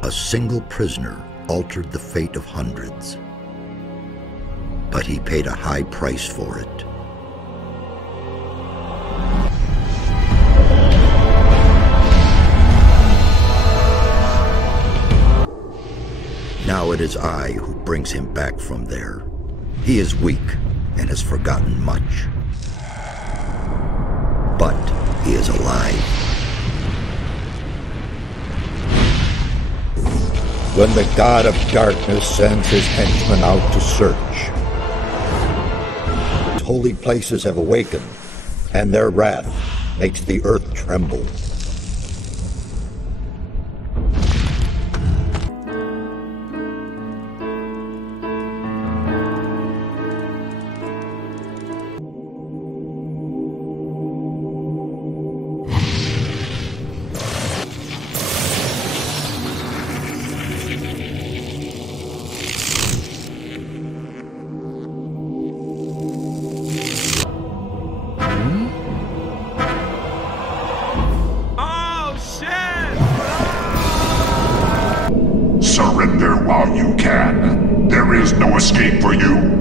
A single prisoner altered the fate of hundreds, but he paid a high price for it. Now it is I who brings him back from there. He is weak and has forgotten much, but he is alive. When the God of Darkness sends his henchmen out to search, holy places have awakened, and their wrath makes the earth tremble. Surrender while you can. There is no escape for you.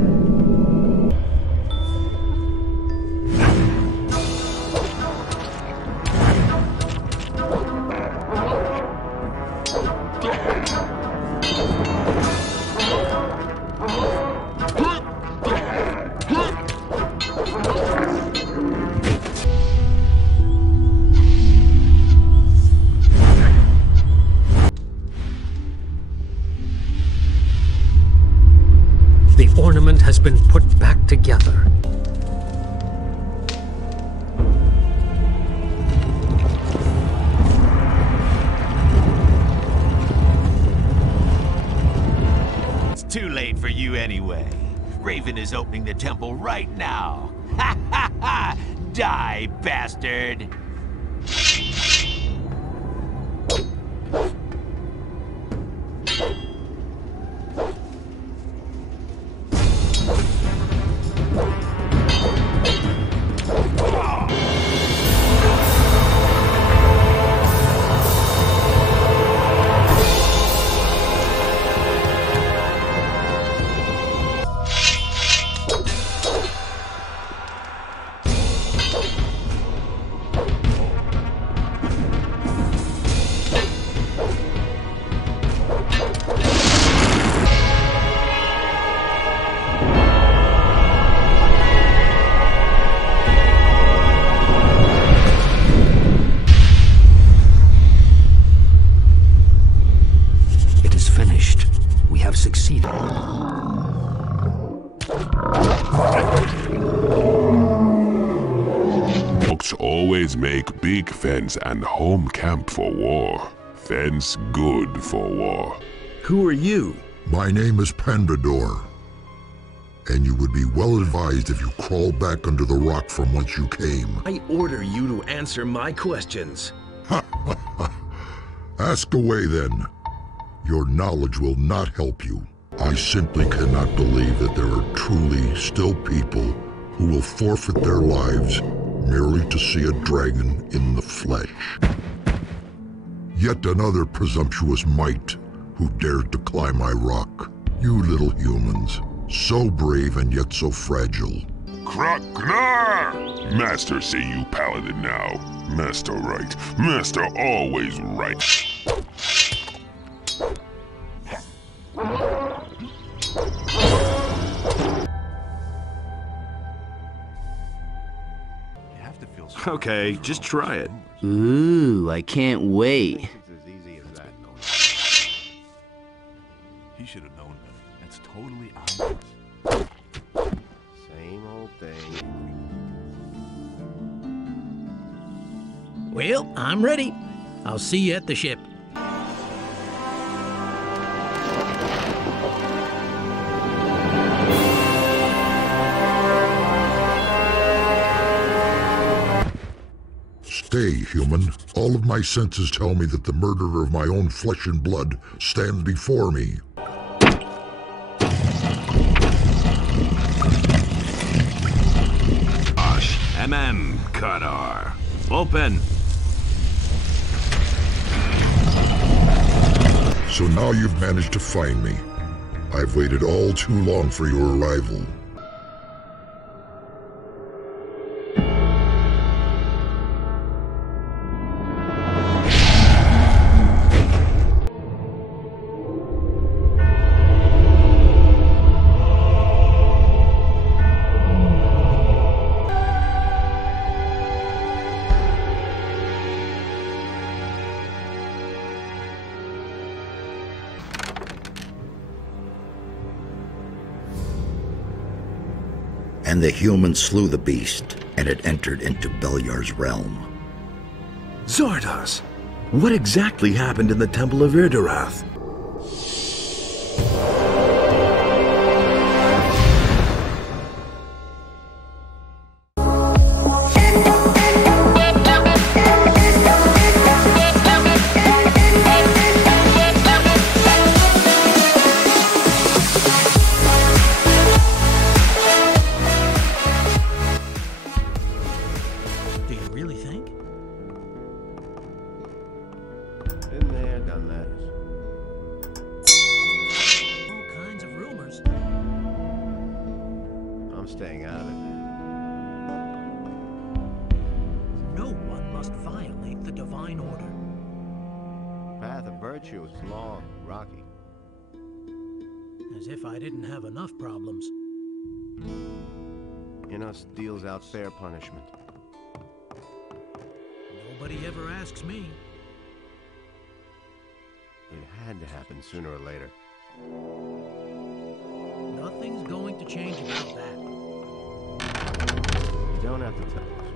The ornament has been put back together. It's too late for you anyway. Raven is opening the temple right now. Ha ha ha! Die, bastard! Succeeded. Folks always make big fence and home camp for war. Fence good for war. Who are you? My name is Pandador, and you would be well advised if you crawl back under the rock from whence you came. I order you to answer my questions. Ask away then. Your knowledge will not help you. I simply cannot believe that there are truly still people who will forfeit their lives merely to see a dragon in the flesh. Yet another presumptuous mite who dared to climb my rock. You little humans, so brave and yet so fragile. Kraknar! Master say you paladin now. Master right. Master always right. Okay, just try it. Ooh, I can't wait. He should have known better. That's totally obvious. Same old thing. Well, I'm ready. I'll see you at the ship. Stay, human. All of my senses tell me that the murderer of my own flesh and blood stands before me. Kadar. Open. So now you've managed to find me. I've waited all too long for your arrival. And the humans slew the beast, and it entered into Beliar's realm. Zardos! What exactly happened in the Temple of Irdarath? Been there, done that. All kinds of rumors. I'm staying out of it. No one must violate the divine order. Path of virtue is long, rocky. As if I didn't have enough problems. Immerse deals out fair punishment. Nobody ever asks me. It had to happen sooner or later. Nothing's going to change about that. You don't have to tell us.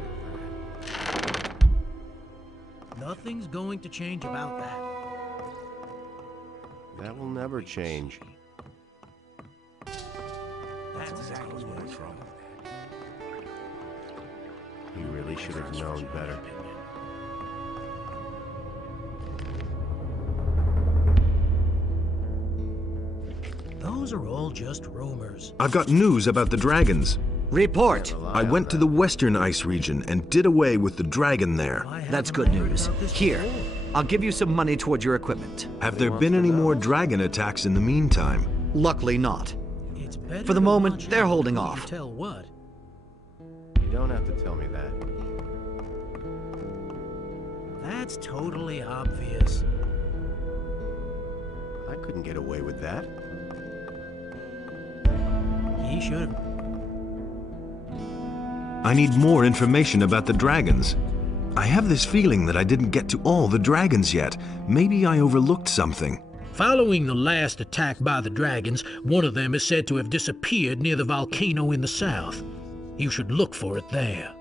Nothing's going to change about that. That will never change. That's exactly what's wrong. He really should have known better. Those are all just rumors. I've got news about the dragons. Report. I went to the western ice region and did away with the dragon there. That's good news. Here, I'll give you some money towards your equipment. Have there been any more dragon attacks in the meantime? Luckily not. It's better For the to moment, watch they're out holding before you off. Tell what? You don't have to tell me that. That's totally obvious. I couldn't get away with that. He should have. I need more information about the dragons. I have this feeling that I didn't get to all the dragons yet. Maybe I overlooked something. Following the last attack by the dragons, one of them is said to have disappeared near the volcano in the south. You should look for it there.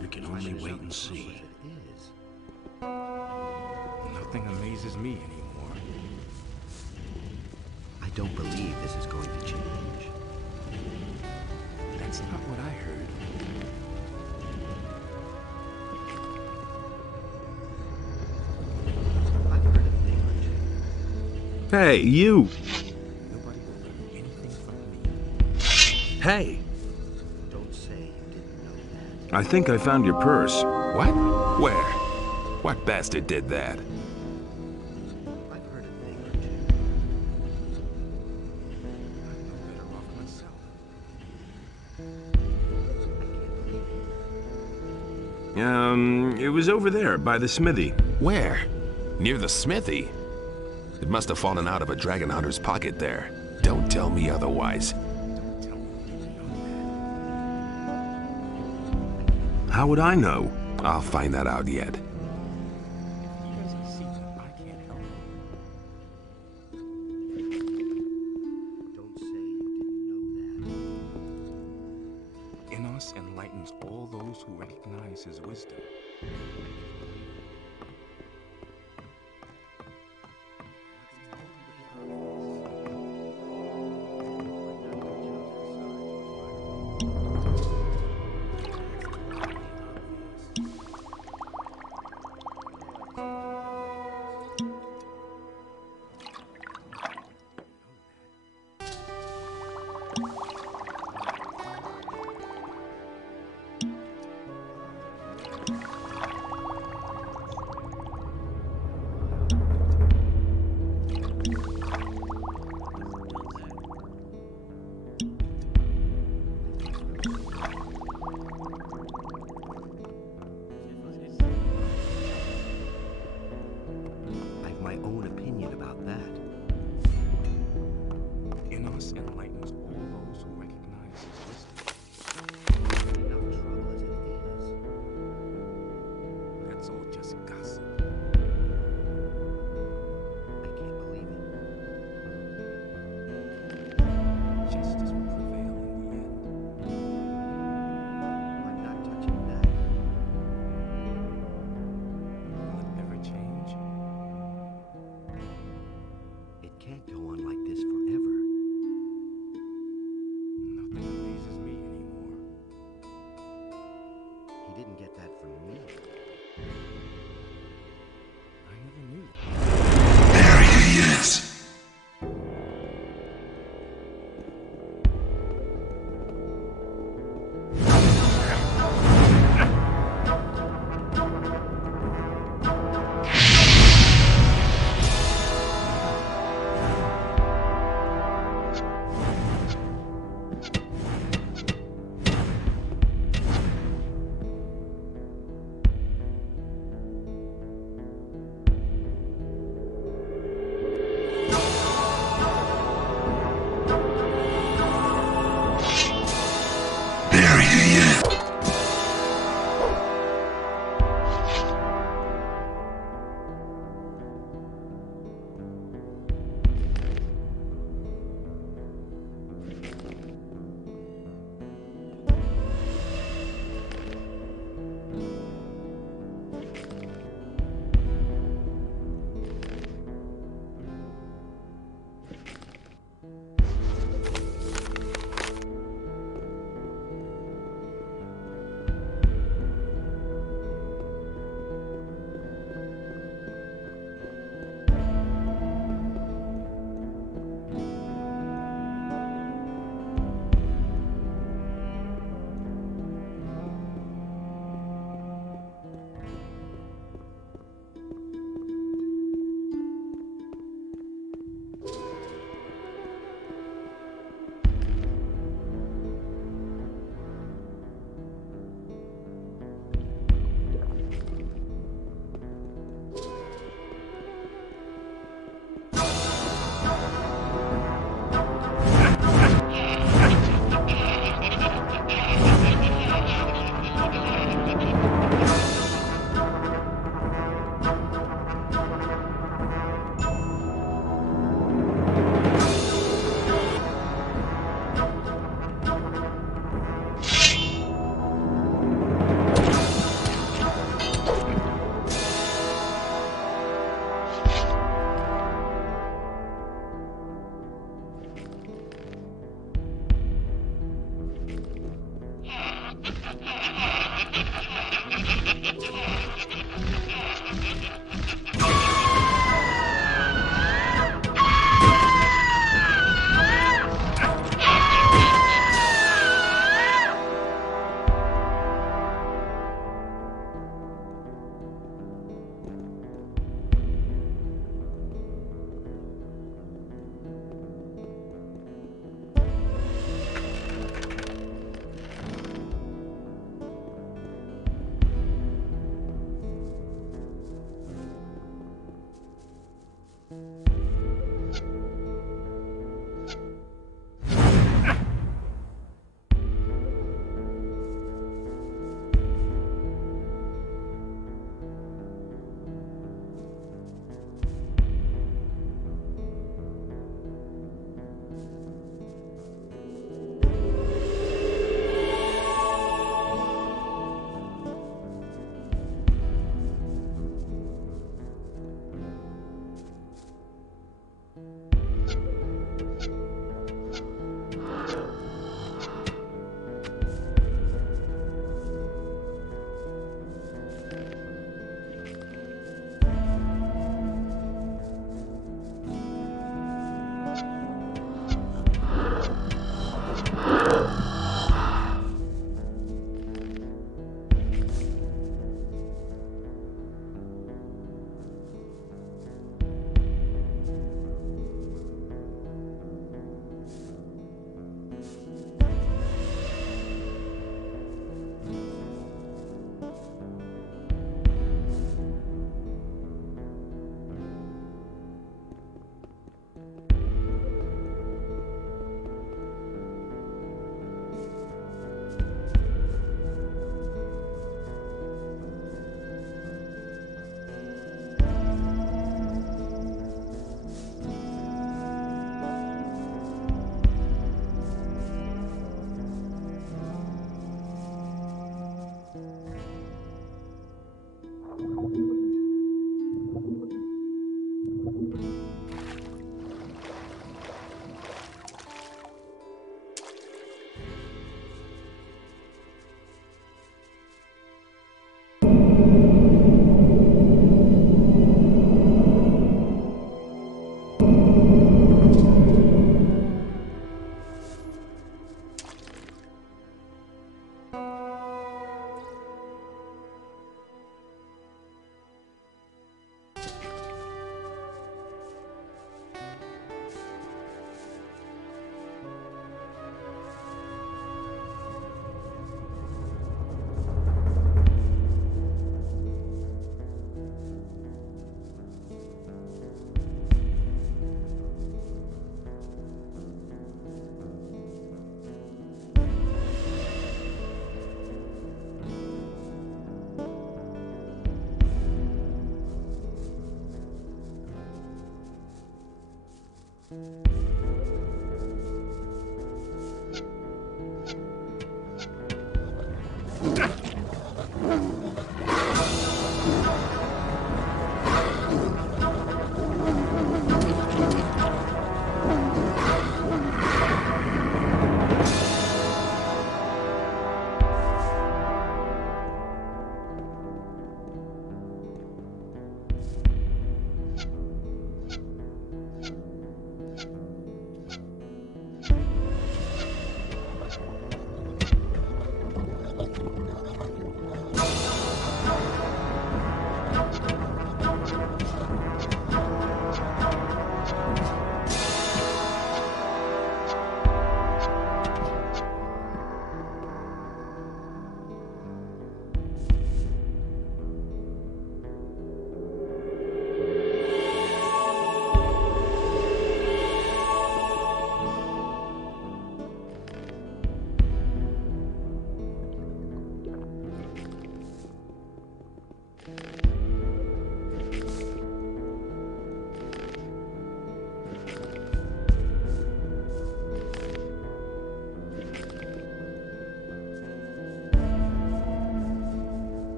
You can only wait and see. Nothing amazes me anymore. I don't believe this is going to change. That's not what I heard. I've heard a thing or two. Hey, you! Nobody will learn anything from me. Hey! Don't say you didn't know that. I think I found your purse. What? Where? What bastard did that? I've heard a thing or two. I'm no better off myself. It was over there, by the smithy. Where? Near the smithy? It must have fallen out of a dragon hunter's pocket there. Don't tell me otherwise. How would I know? I'll find that out yet. Don't say you didn't know that. Immerse enlightens all those who recognize his wisdom.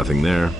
Nothing there.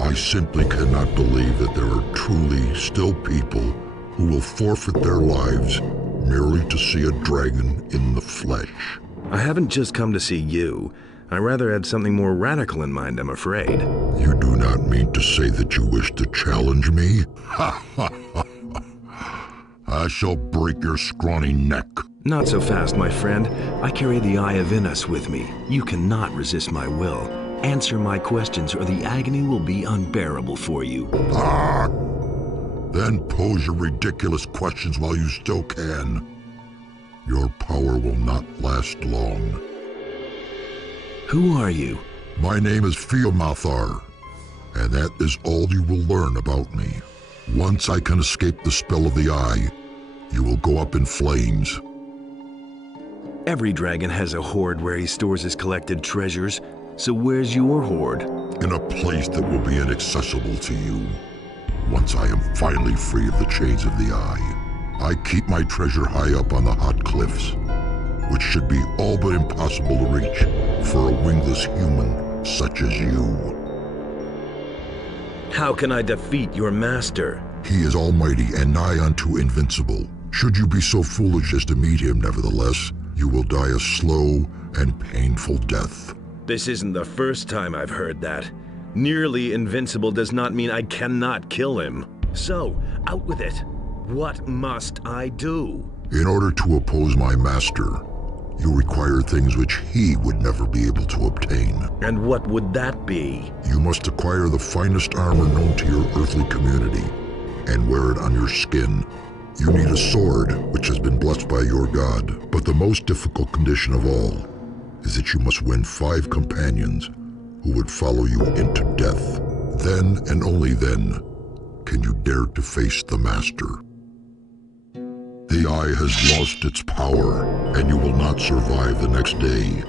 I simply cannot believe that there are truly still people who will forfeit their lives merely to see a dragon in the flesh. I haven't just come to see you. I rather had something more radical in mind, I'm afraid. You do not mean to say that you wish to challenge me? Ha ha ha! I shall break your scrawny neck. Not so fast, my friend. I carry the Eye of Immerse with me. You cannot resist my will. Answer my questions or the agony will be unbearable for you. Ah! Then pose your ridiculous questions while you still can. Your power will not last long. Who are you? My name is Fiamathar, and that is all you will learn about me. Once I can escape the spell of the Eye, you will go up in flames. Every dragon has a hoard where he stores his collected treasures. So where's your hoard? In a place that will be inaccessible to you. Once I am finally free of the chains of the Eye, I keep my treasure high up on the hot cliffs, which should be all but impossible to reach for a wingless human such as you. How can I defeat your master? He is almighty and nigh unto invincible. Should you be so foolish as to meet him, nevertheless, you will die a slow and painful death. This isn't the first time I've heard that. Nearly invincible does not mean I cannot kill him. So, out with it. What must I do? In order to oppose my master, you require things which he would never be able to obtain. And what would that be? You must acquire the finest armor known to your earthly community and wear it on your skin. You need a sword, which has been blessed by your god. But the most difficult condition of all is that you must win 5 companions who would follow you into death. Then and only then can you dare to face the master. The Eye has lost its power, and you will not survive the next day.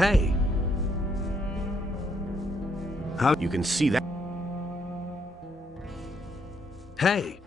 Hey! How you can see that? Hey!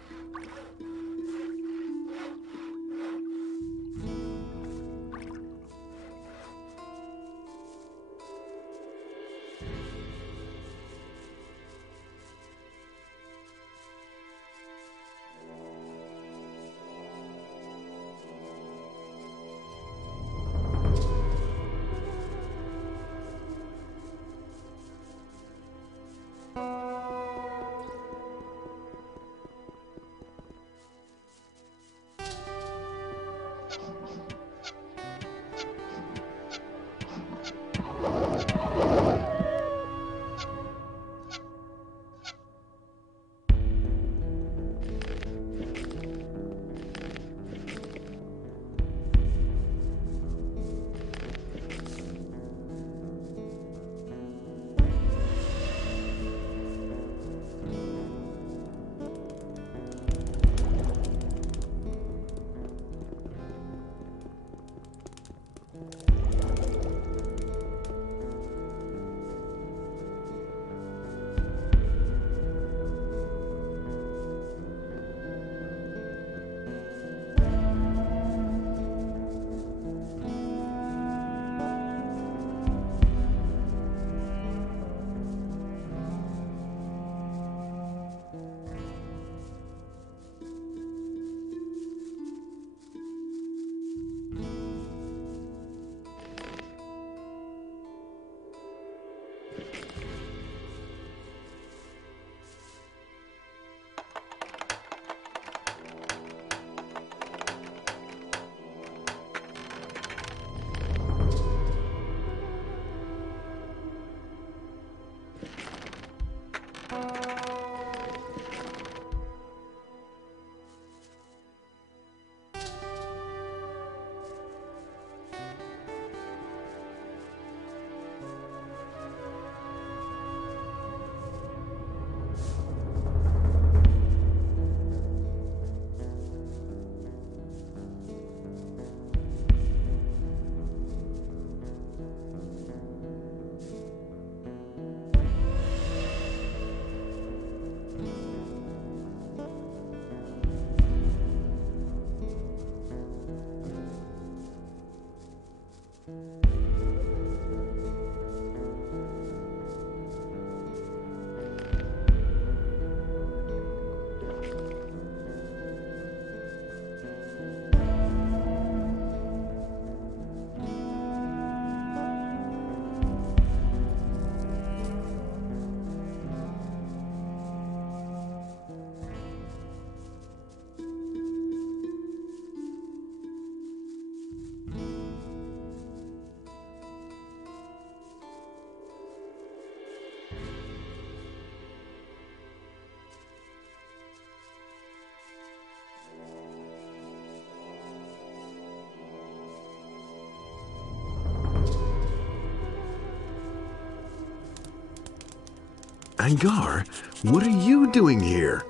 Angar, what are you doing here?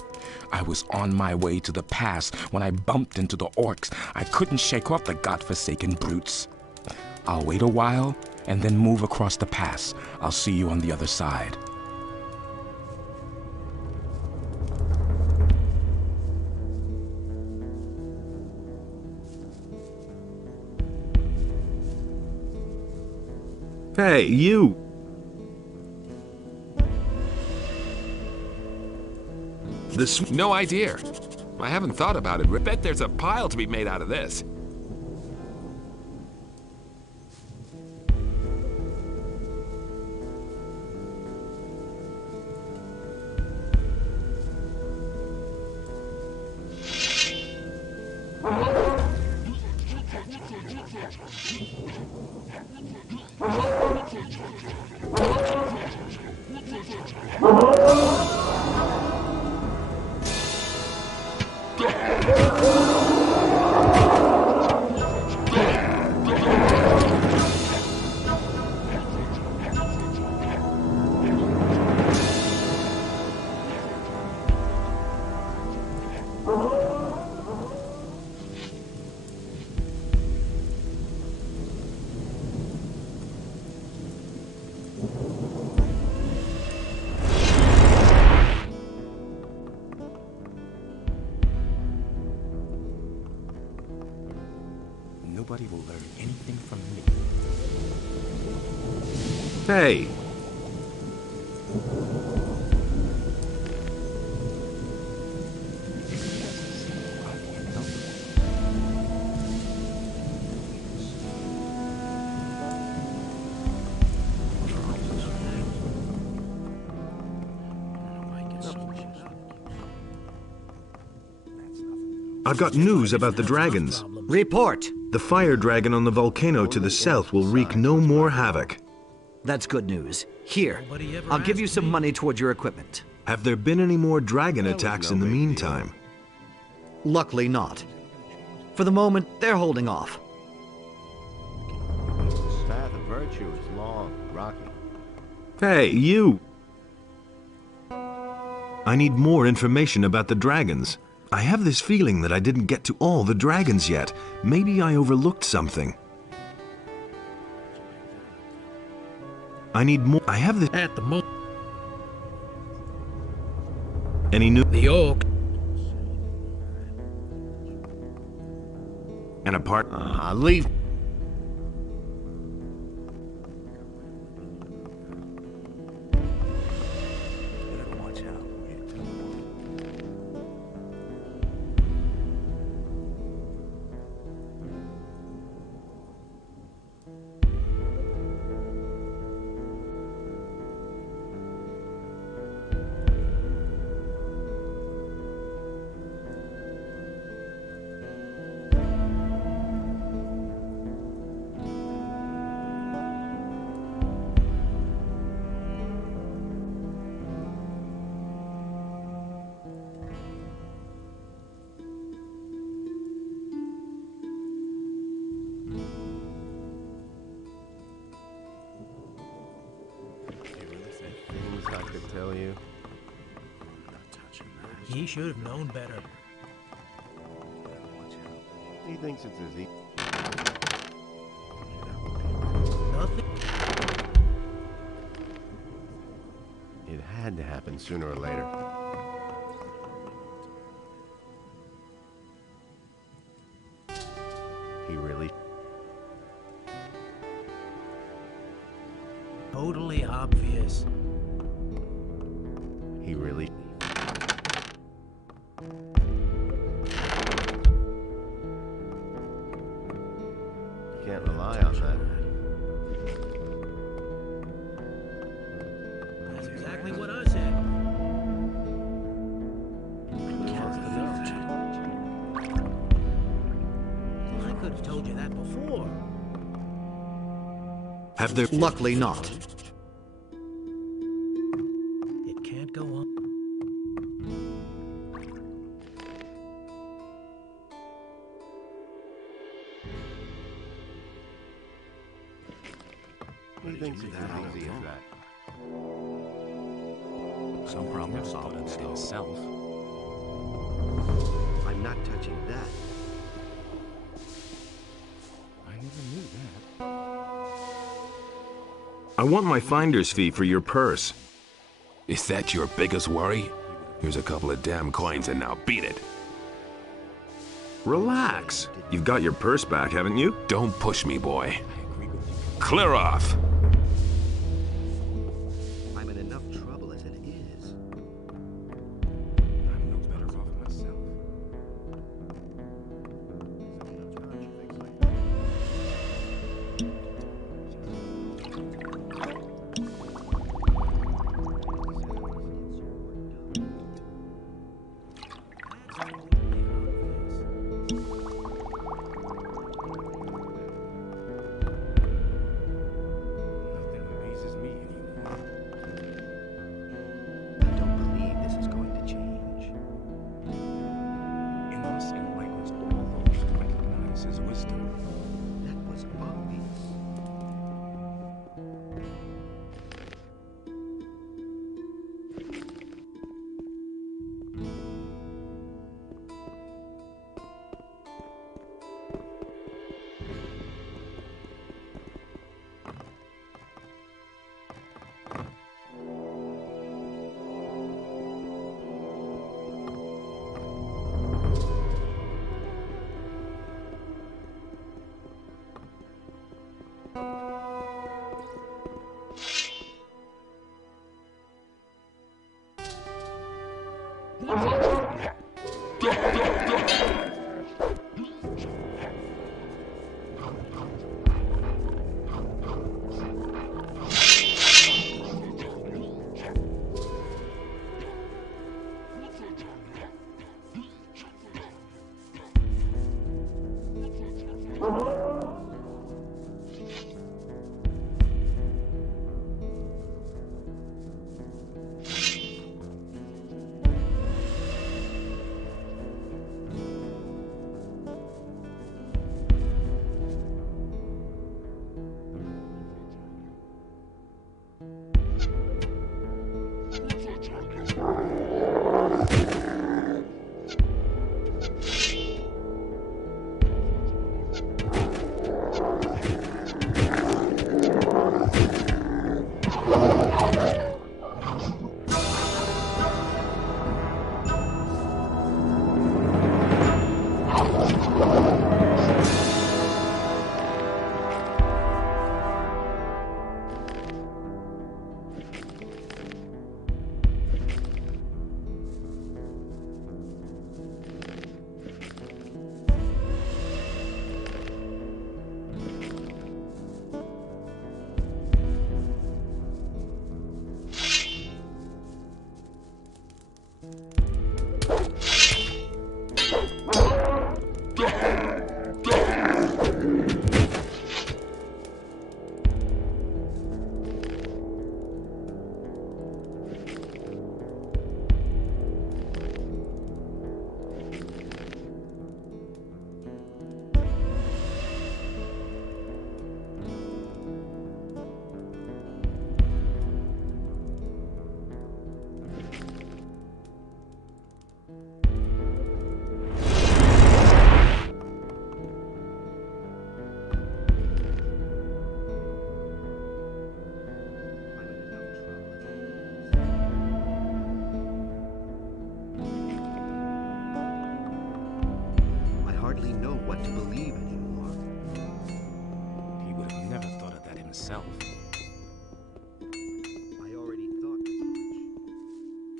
I was on my way to the pass when I bumped into the orcs. I couldn't shake off the godforsaken brutes. I'll wait a while and then move across the pass. I'll see you on the other side. Hey, you! No idea. I haven't thought about it. I bet there's a pile to be made out of this. Nobody will learn anything from me. Hey! I've got news about the dragons. Report! The fire dragon on the volcano to the south will wreak no more havoc. That's good news. Here, I'll give you some money towards your equipment. Have there been any more dragon attacks in the meantime? Luckily not. For the moment, they're holding off. The path of virtue is long, rocky. Hey, you! I need more information about the dragons. I have this feeling that I didn't get to all the dragons yet. Maybe I overlooked something. I need more. I have this. At the moment. Any new? The oak. And apart. Leave. I could tell you. He should have known better. He thinks it's as easy. Nothing. It had to happen sooner or later. He really... Totally obvious. He really... Can't rely on that. That's exactly what I said. I could have told you that before. Have there? Luckily not. It can't go on. He thinks it's as easy as that. Some problem solved in itself. I'm not touching that. I never knew that. I want my finder's fee for your purse. Is that your biggest worry? Here's a couple of damn coins and now beat it. Relax. You've got your purse back, haven't you? Don't push me, boy. Clear off.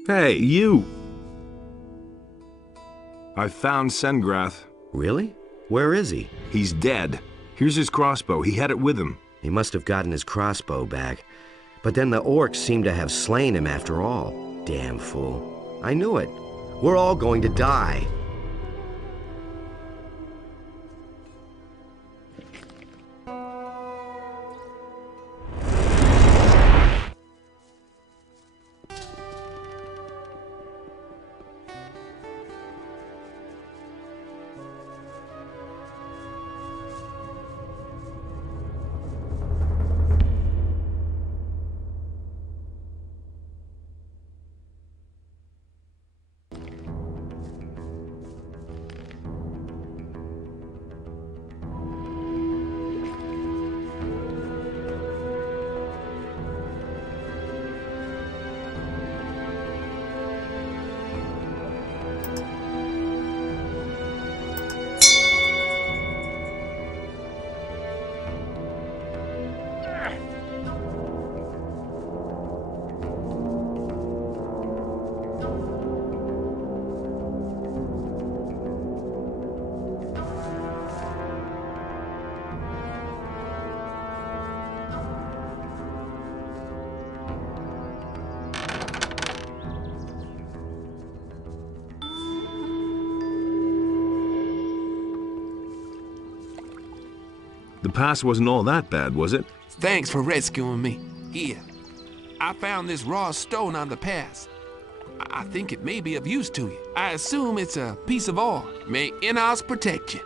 Hey, you! I found Sengrath. Really? Where is he? He's dead. Here's his crossbow. He had it with him. He must have gotten his crossbow back. But then the orcs seem to have slain him after all. Damn fool. I knew it. We're all going to die. The pass wasn't all that bad, was it? Thanks for rescuing me. Here, I found this raw stone on the pass. I think it may be of use to you. I assume it's a piece of ore. May Immerse protect you.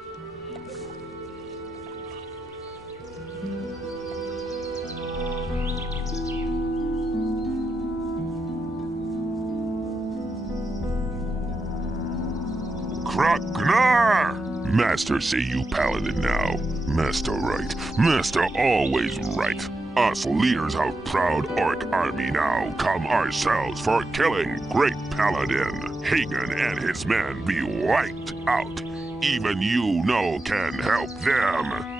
Kraknar! Master say you paladin now. Master right. Master always right. Us leaders of proud orc army now come ourselves for killing great paladin. Hagen and his men be wiped out. Even you no can help them.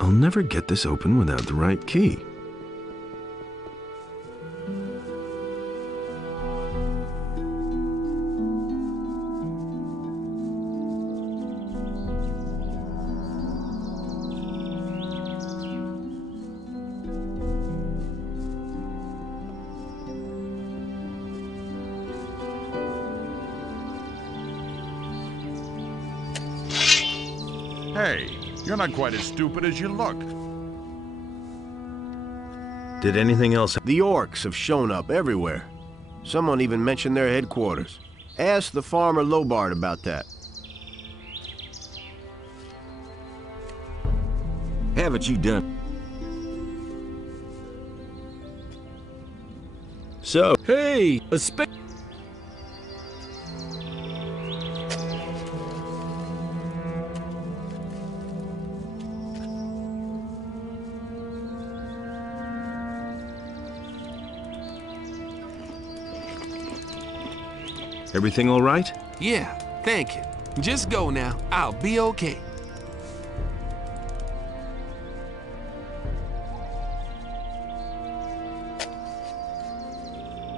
I'll never get this open without the right key. Hey, you're not quite as stupid as you look. Did anything else? The orcs have shown up everywhere. Someone even mentioned their headquarters. Ask the farmer Lobart about that. Haven't you done? So, hey, everything all right? Yeah, thank you. Just go now. I'll be okay.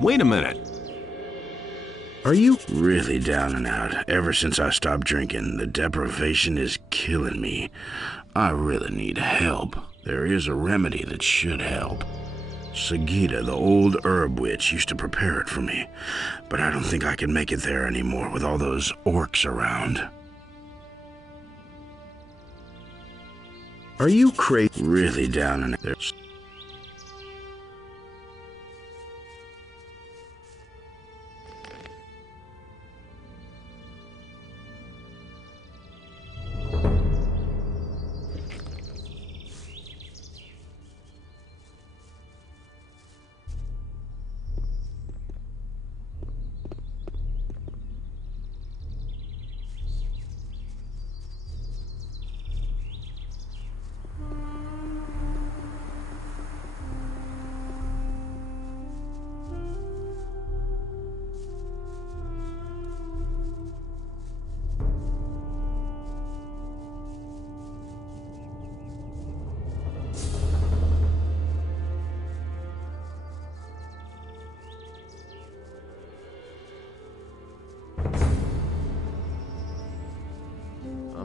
Wait a minute. Are you really down and out? Ever since I stopped drinking, the deprivation is killing me. I really need help. There is a remedy that should help. Sagita, the old herb witch, used to prepare it for me, but I don't think I can make it there anymore with all those orcs around. Are you crazy? Really down and out.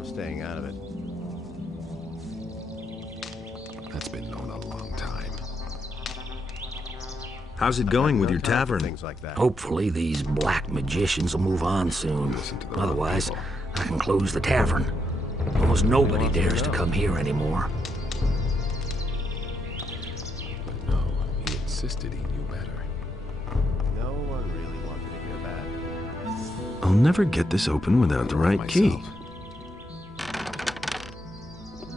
Staying out of it. That's been known a long time. How's it going with your tavern? Things like that. Hopefully these black magicians will move on soon. Otherwise, I can close the tavern. Almost nobody dares to come here anymore. But no, he insisted he knew better. I'll never get this open without the right key.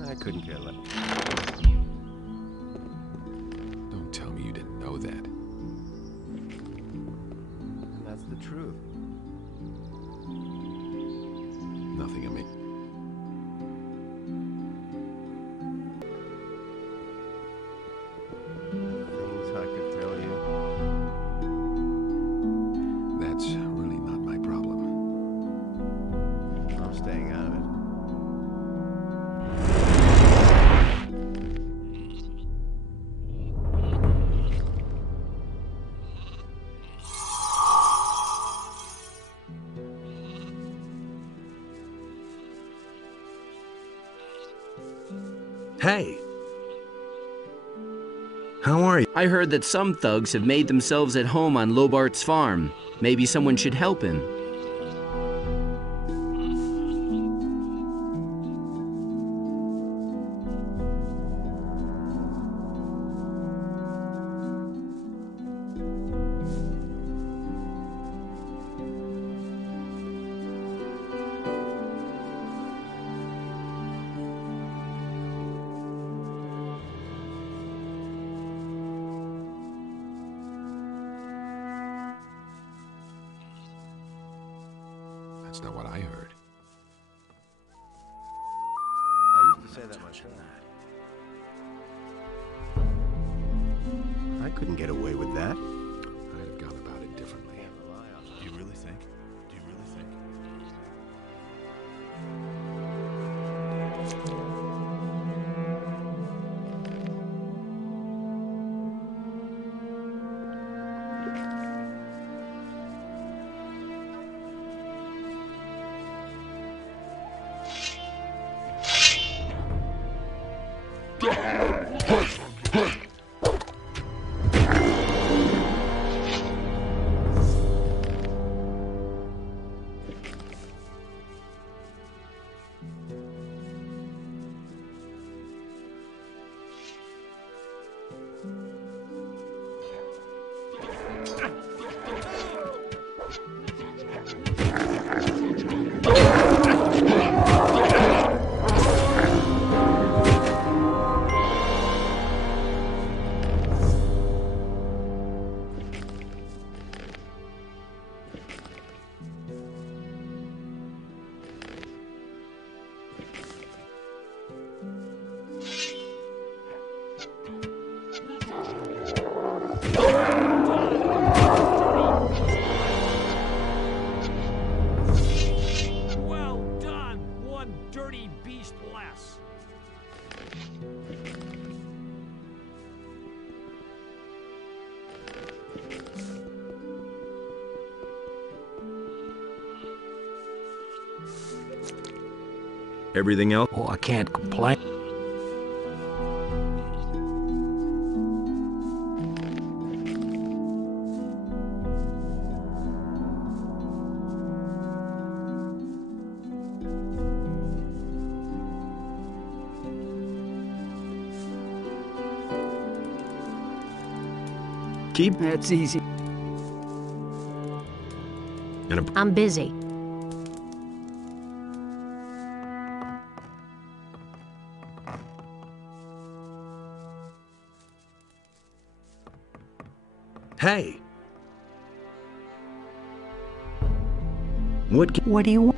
I couldn't care less. Don't tell me you didn't know that. And that's the truth. Nothing of me. Things I could tell you. That's really not my problem. I'm staying out of it. Hey! How are you? I heard that some thugs have made themselves at home on Lobart's farm. Maybe someone should help him. That's not what I heard. I used to say that myself. I couldn't get away with that. I'd have gone about it differently. Do you really think? Do you really think? Well done! One dirty beast less. Everything else? Oh, I can't complain. Keep. That's easy. I'm busy. Hey! What do you want?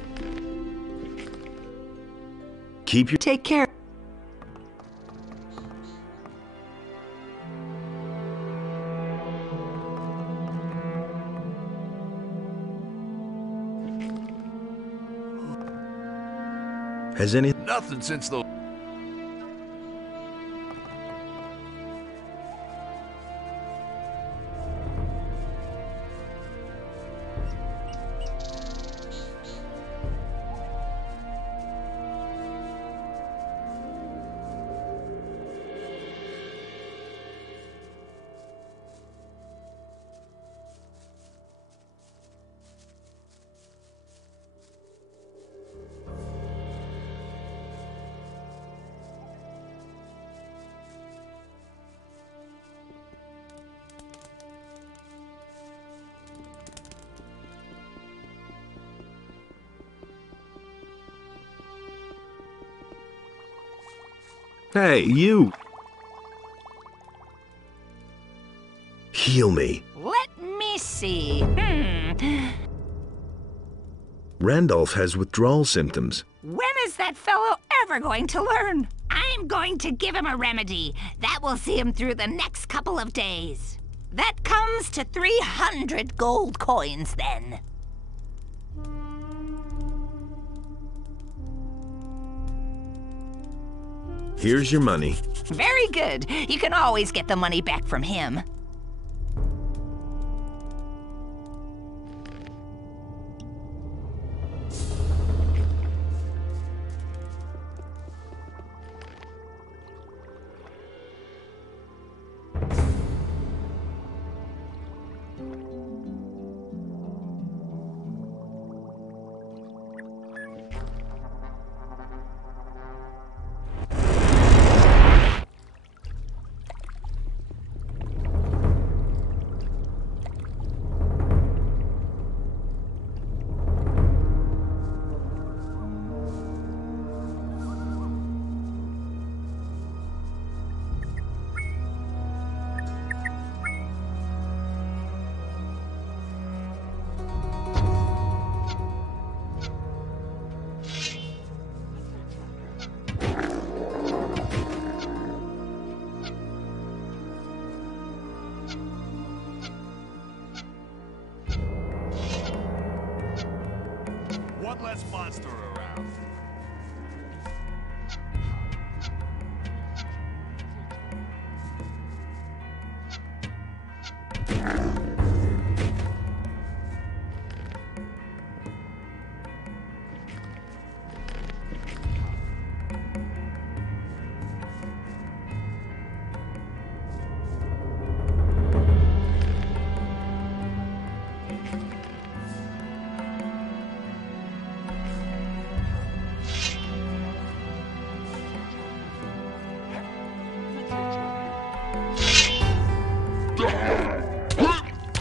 Keep your... Take care. Has any... Nothing since the... Hey, you! Heal me. Let me see. Randolph has withdrawal symptoms. When is that fellow ever going to learn? I'm going to give him a remedy. That will see him through the next couple of days. That comes to 300 gold coins, then. Here's your money. Very good. You can always get the money back from him. One less monster around.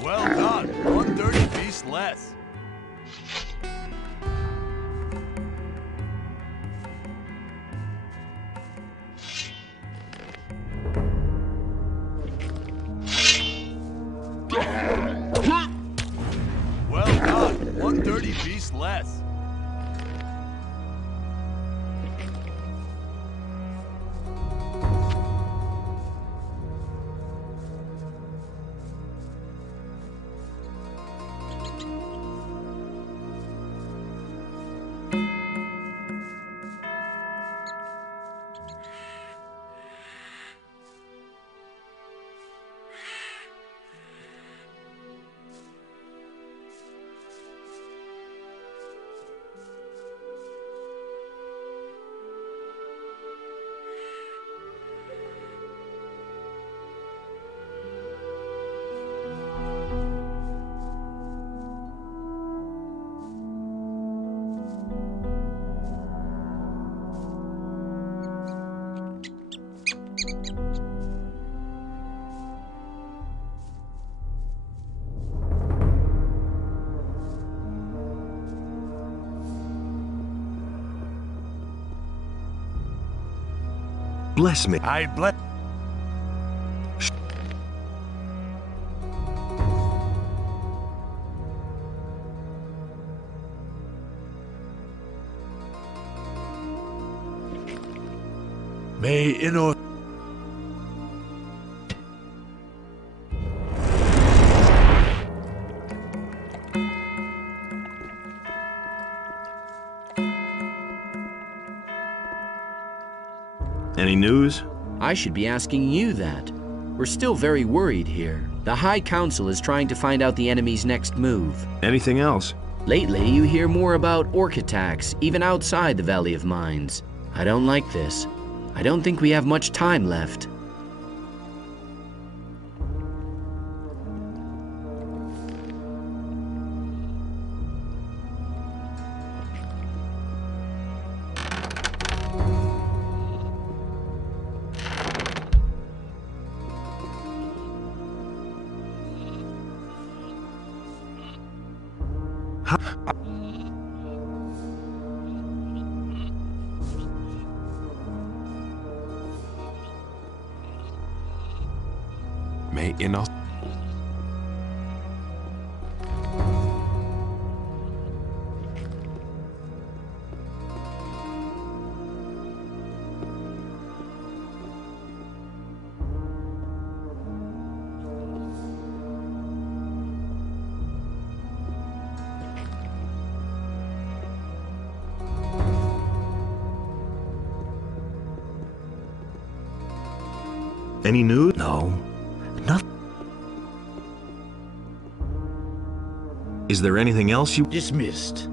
Well done. One dirty beast less. Well done. One dirty beast less. Bless me. I bless. May Inno. Any news? I should be asking you that. We're still very worried here. The High Council is trying to find out the enemy's next move. Anything else? Lately, you hear more about orc attacks, even outside the Valley of Mines. I don't like this. I don't think we have much time left. Innos. Any news? No. Nothing. Is there anything else you... Dismissed.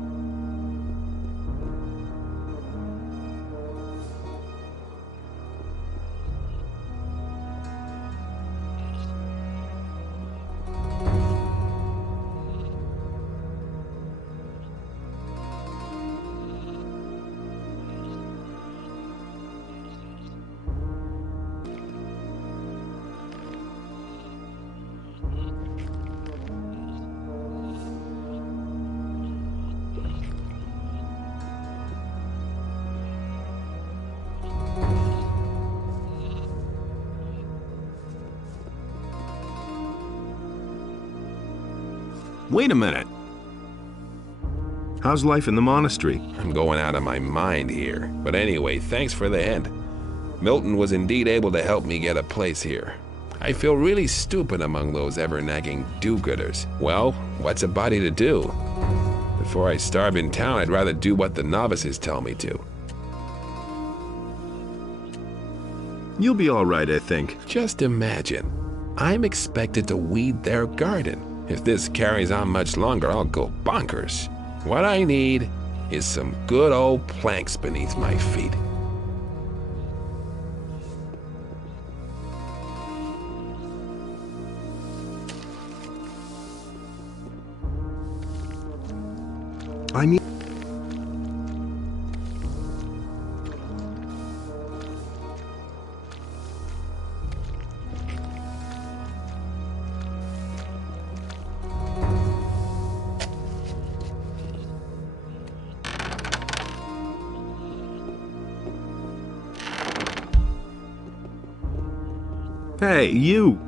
Wait a minute. How's life in the monastery? I'm going out of my mind here. But anyway, thanks for the hint. Milton was indeed able to help me get a place here. I feel really stupid among those ever-nagging do-gooders. Well, what's a body to do? Before I starve in town, I'd rather do what the novices tell me to. You'll be all right, I think. Just imagine. I'm expected to weed their garden. If this carries on much longer, I'll go bonkers. What I need is some good old planks beneath my feet. I mean... Hey, you!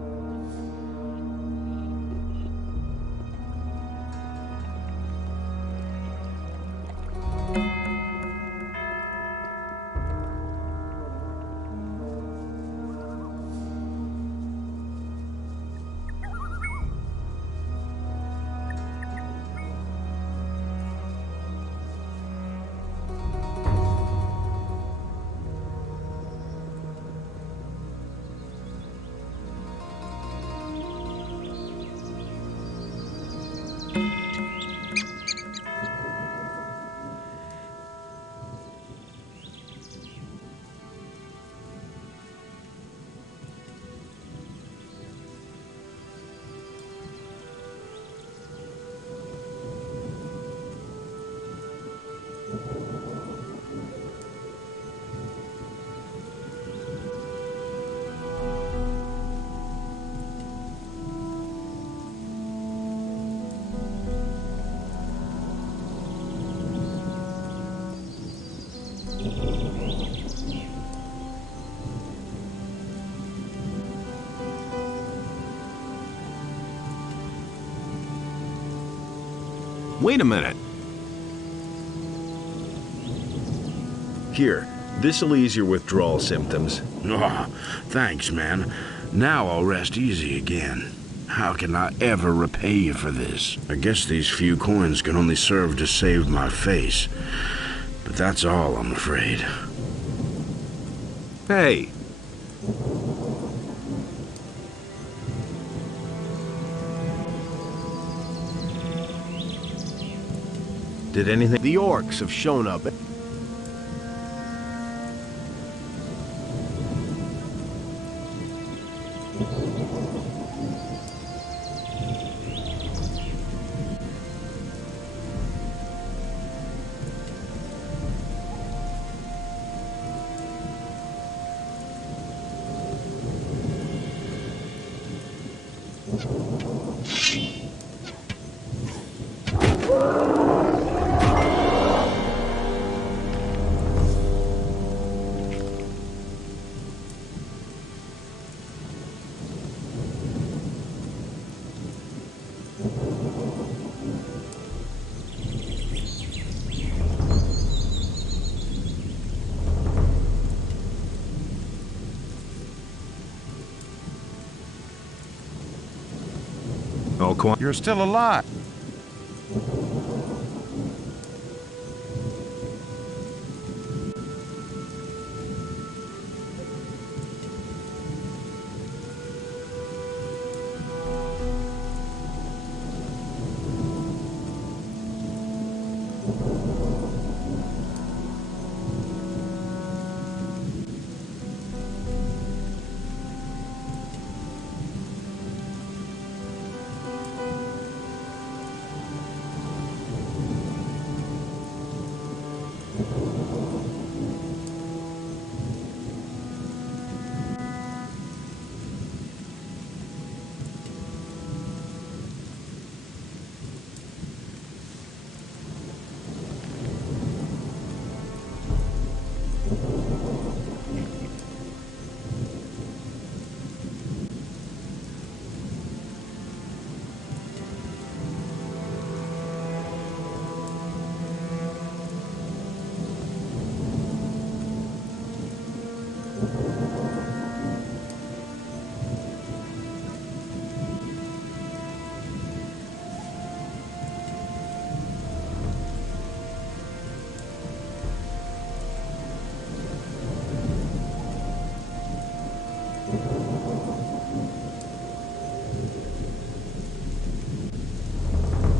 Wait a minute. Here, this'll ease your withdrawal symptoms. Oh, thanks, man. Now I'll rest easy again. How can I ever repay you for this? I guess these few coins can only serve to save my face. But that's all, I'm afraid. Hey! Did anything... The orcs have shown up. All quiet. You're still alive.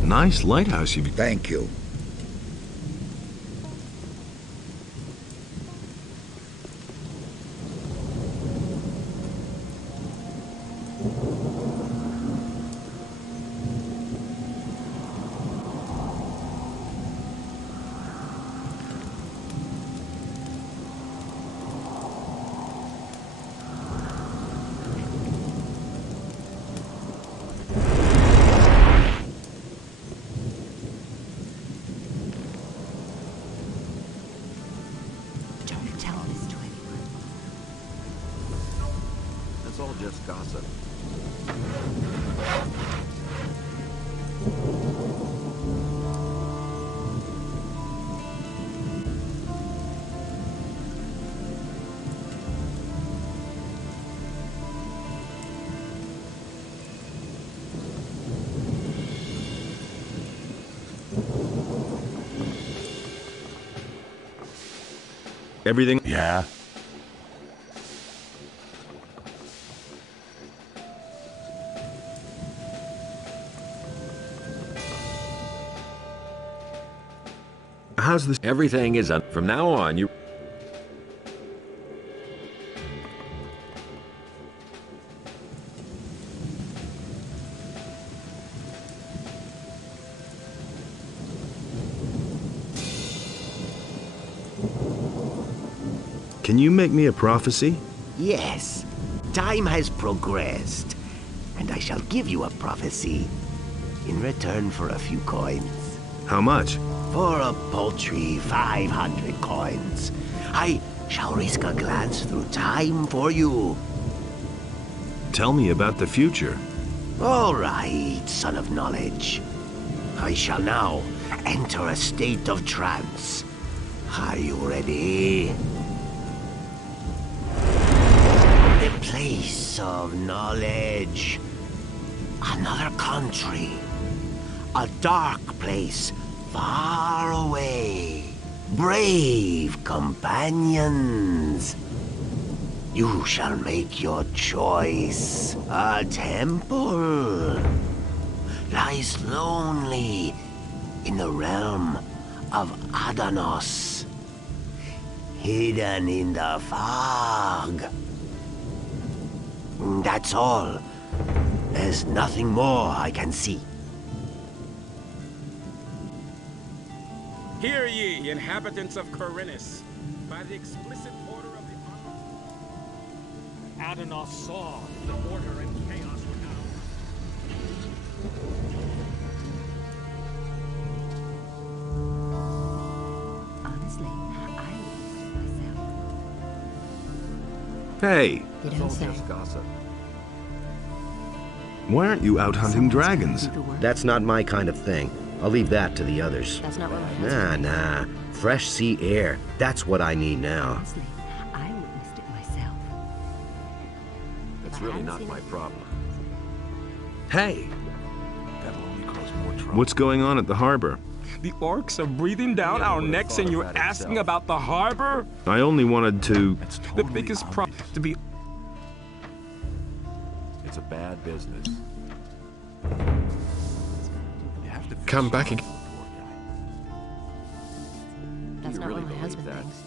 Nice lighthouse you've... Thank you. It's all just gossip. Everything? Yeah. How's this? Everything is up. From now on, you... Can you make me a prophecy? Yes. Time has progressed, and I shall give you a prophecy in return for a few coins. How much? For a paltry 500 coins. I shall risk a glance through time for you. Tell me about the future. All right, son of knowledge. I shall now enter a state of trance. Are you ready? The place of knowledge. Another country. A dark place far away. Brave companions. You shall make your choice. A temple lies lonely in the realm of Adanos, hidden in the fog. That's all. There's nothing more I can see. Hear ye, inhabitants of Corinus, by the explicit order of the Adanos saw the order and chaos were now. Honestly, I myself. Hey, You don't say. Gossip. why aren't you out hunting dragons? That's not my kind of thing. I'll leave that to the others. That's not what my husband. Nah. Fresh sea air. That's what I need now. Honestly, I witnessed it myself. It's really not my problem. Hey, What's going on at the harbor? The orcs are breathing down our necks and you're asking about the harbor? I only wanted to... The biggest problem to be... It's a bad business. Come back again. That's not what my husband thinks.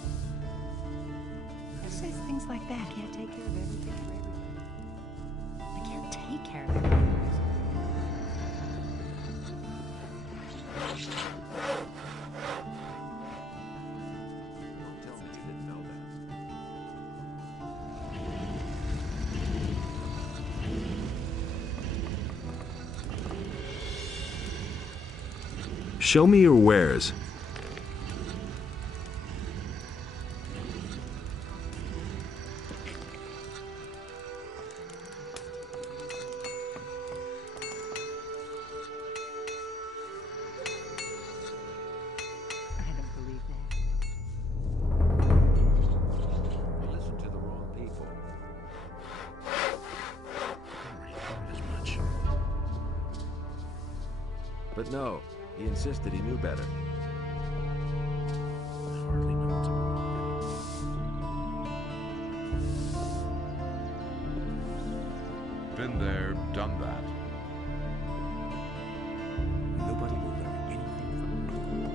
Who says things like that? I can't take care of everything for everyone. I can't take care of everything. Show me your wares. But no, he insisted he knew better. Been there, done that. Nobody will learn anything from me.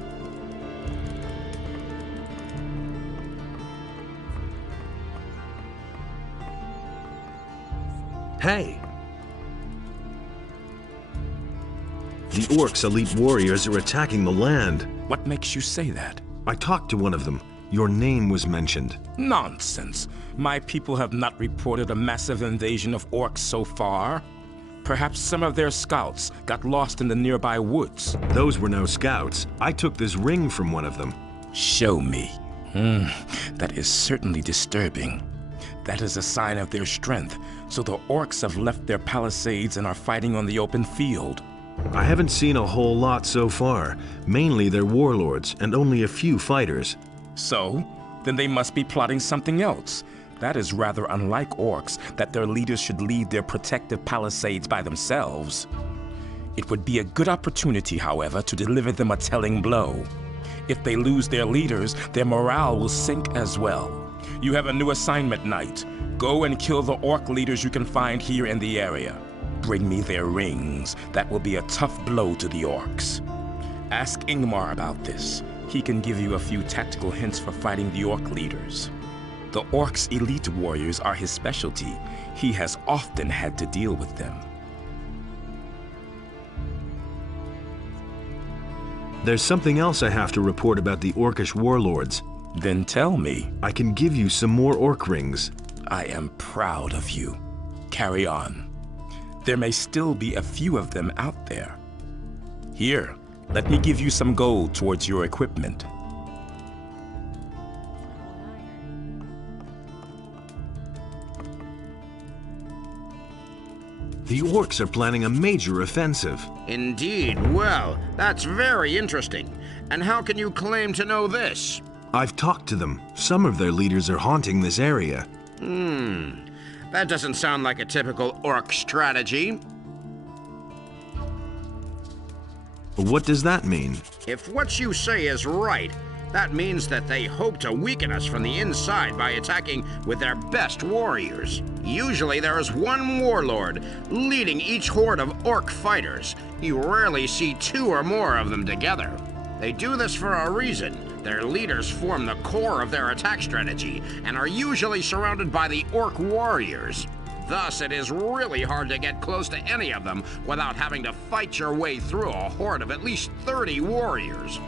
Hey! The orcs' elite warriors are attacking the land. What makes you say that? I talked to one of them. Your name was mentioned. Nonsense. My people have not reported a massive invasion of orcs so far. Perhaps some of their scouts got lost in the nearby woods. Those were no scouts. I took this ring from one of them. Show me. That is certainly disturbing. That is a sign of their strength. So the orcs have left their palisades and are fighting on the open field. I haven't seen a whole lot so far. Mainly they're warlords and only a few fighters. So, then they must be plotting something else. That is rather unlike orcs, that their leaders should leave their protective palisades by themselves. It would be a good opportunity, however, to deliver them a telling blow. If they lose their leaders, their morale will sink as well. You have a new assignment, Knight. Go and kill the orc leaders you can find here in the area. Bring me their rings. That will be a tough blow to the orcs. Ask Ingmar about this. He can give you a few tactical hints for fighting the orc leaders. The orcs' elite warriors are his specialty. He has often had to deal with them. There's something else I have to report about the orcish warlords. Then tell me. I can give you some more orc rings. I am proud of you. Carry on. There may still be a few of them out there. Here, let me give you some gold towards your equipment. The orcs are planning a major offensive. Indeed. Well, that's very interesting. And how can you claim to know this? I've talked to them. Some of their leaders are haunting this area. That doesn't sound like a typical orc strategy. What does that mean? If what you say is right, that means that they hope to weaken us from the inside by attacking with their best warriors. Usually there is one warlord leading each horde of orc fighters. You rarely see two or more of them together. They do this for a reason. Their leaders form the core of their attack strategy and are usually surrounded by the orc warriors. Thus, it is really hard to get close to any of them without having to fight your way through a horde of at least 30 warriors.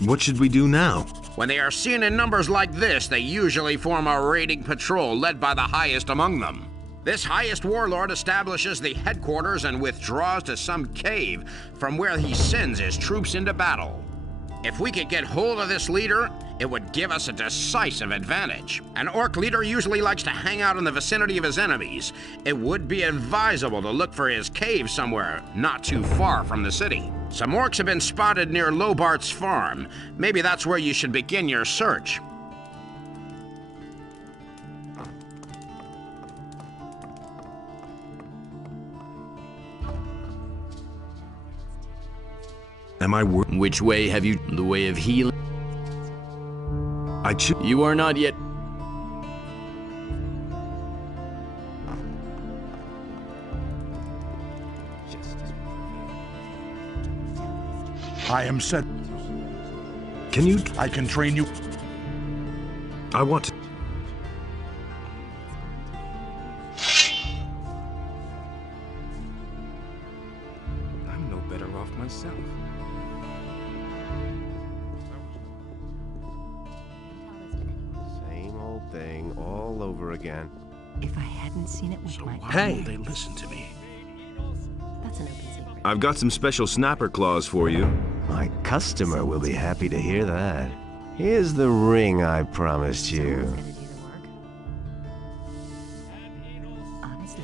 What should we do now? When they are seen in numbers like this, they usually form a raiding patrol led by the highest among them. This highest warlord establishes the headquarters and withdraws to some cave from where he sends his troops into battle. If we could get hold of this leader, it would give us a decisive advantage. An orc leader usually likes to hang out in the vicinity of his enemies. It would be advisable to look for his cave somewhere not too far from the city. Some orcs have been spotted near Lobart's farm. Maybe that's where you should begin your search. Am I Which way have you? The way of healing? I choose. You are not yet. I am set. Can you? I can train you. I want to. I'm no better off myself. Same old thing all over again. If I hadn't seen it with my eyes. Hey! They listen to me. That's an open secret. I've got some special snapper claws for you. My customer will be happy to hear that. Here's the ring I promised you. Honestly,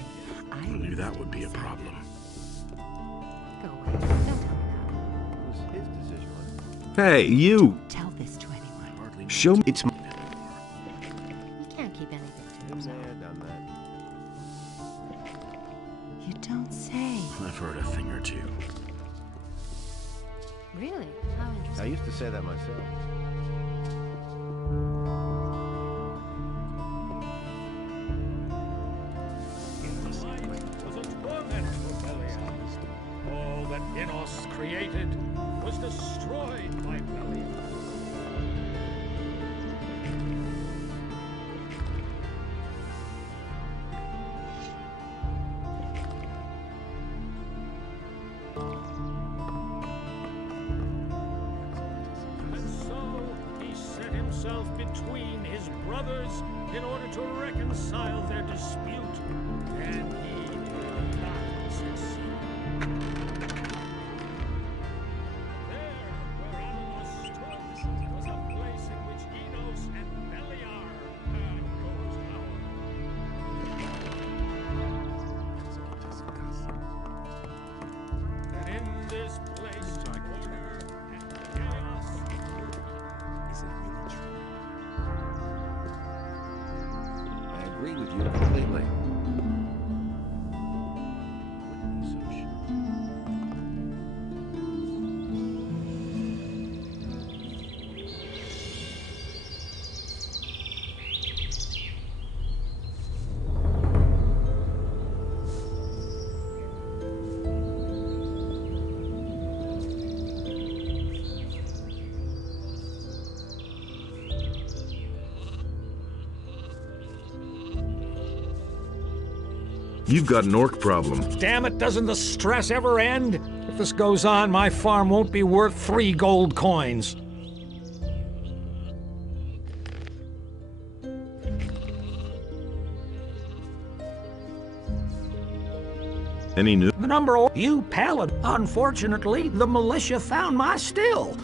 I knew that would be a problem. Go away. Don't tell me that. It was his decision. Hey, you! Tell this to anyone. Show me. It's. You can't keep anything to Been yourself. there, done that. You don't say. I've heard a thing or two. Really? How interesting. I used to say that myself. Was a torment for Belial. All that Immerse created was destroyed by Belial. And so he set himself between his brothers in order to reconcile their dispute, and he did not succeed. There, where Ananos stood, was a place in which Enos and Beliar had God's power. And in this place, order and chaos. Is it really true? I agree with you completely. Wouldn't be so sure. You've got an orc problem. Damn it, doesn't the stress ever end? If this goes on, my farm won't be worth 3 gold coins. Any new? The number of you paladin. Unfortunately, the militia found my still.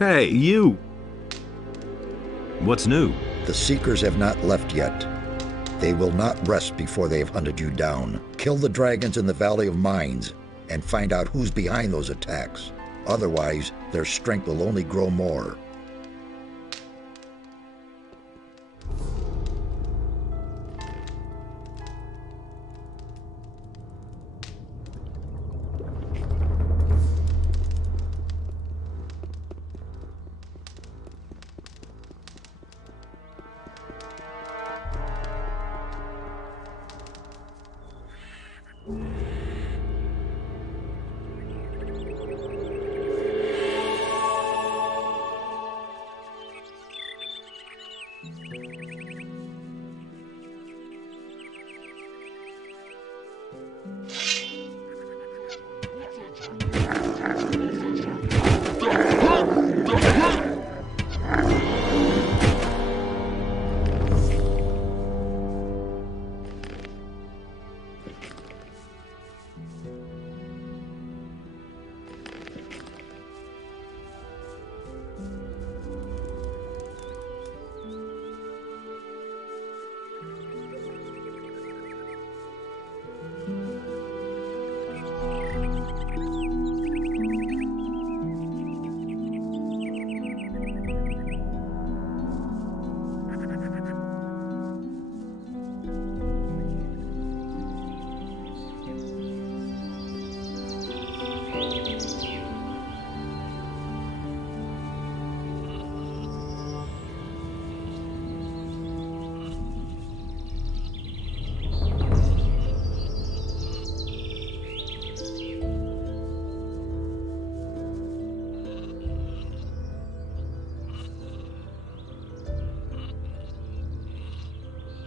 Hey, you! What's new? The Seekers have not left yet. They will not rest before they have hunted you down. Kill the dragons in the Valley of Mines and find out who's behind those attacks. Otherwise, their strength will only grow more.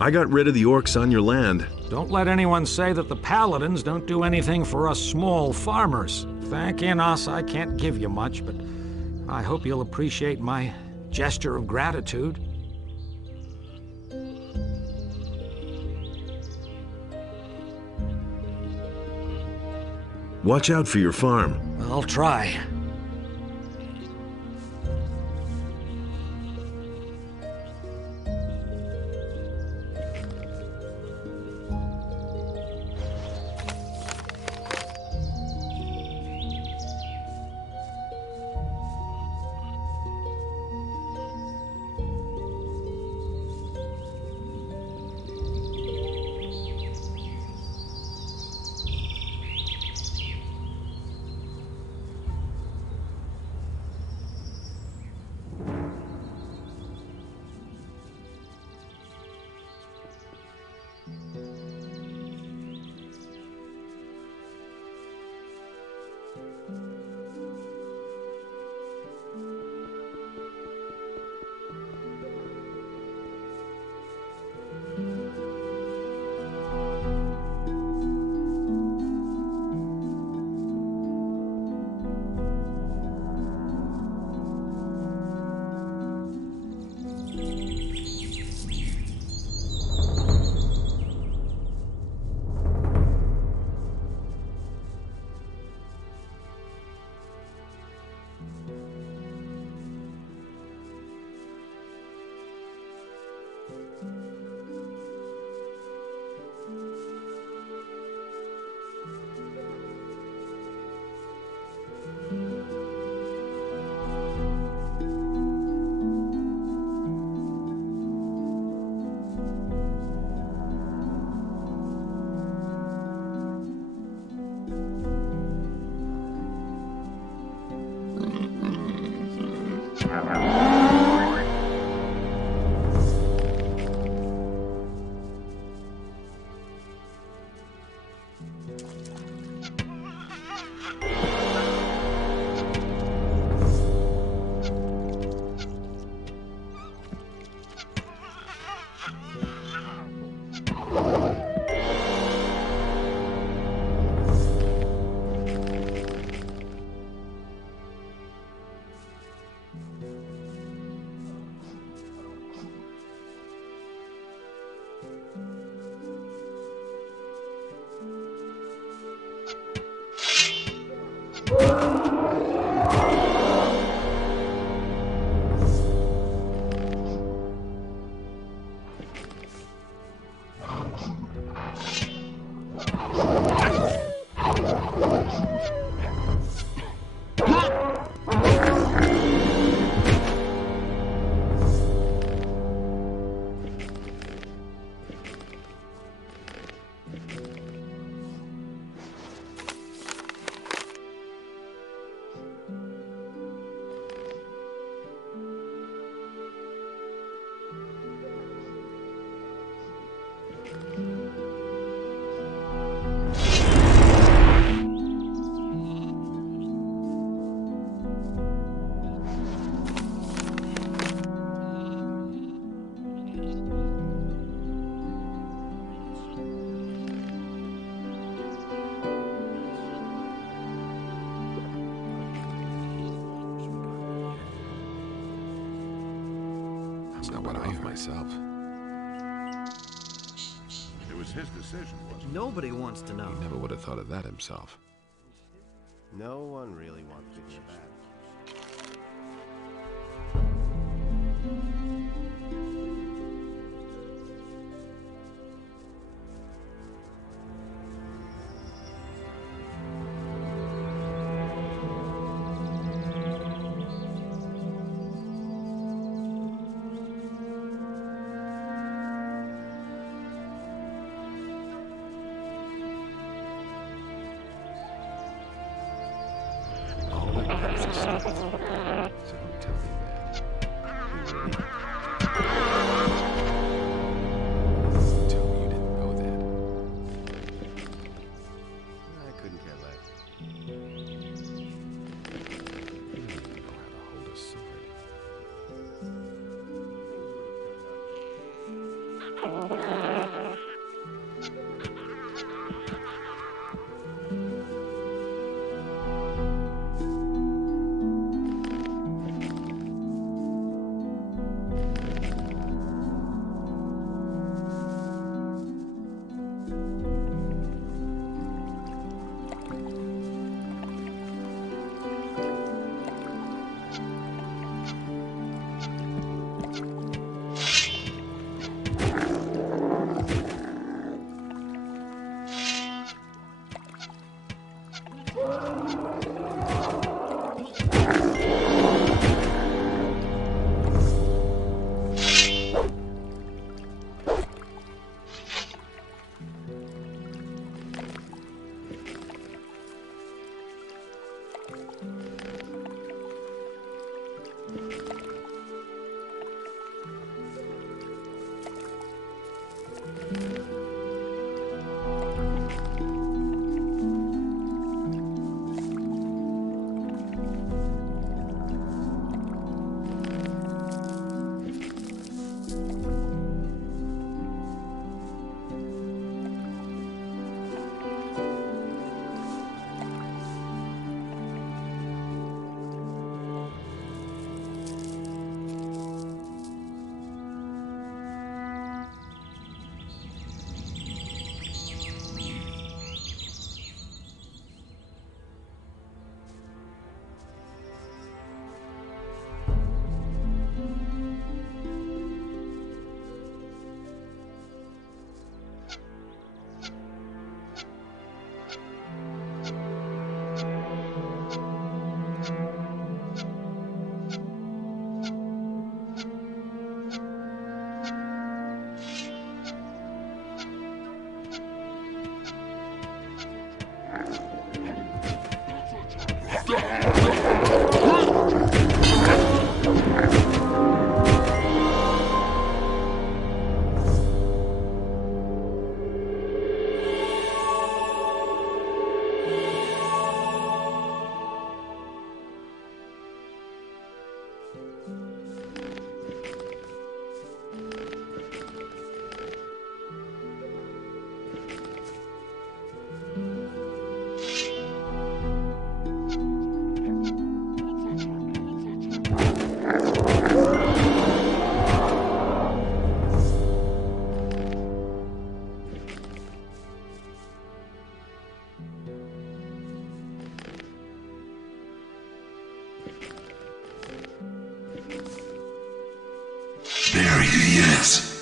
I got rid of the orcs on your land. Don't let anyone say that the paladins don't do anything for us small farmers. Thanking us, I can't give you much, but I hope you'll appreciate my gesture of gratitude. Watch out for your farm. I'll try. That's not what I heard myself. It was his decision, wasn't it? Nobody wants to know. He never would have thought of that himself. No one really wants to hear that. So don't tell me that. Tell me you didn't know that. I couldn't care less. You don't even know how to hold a sword. is.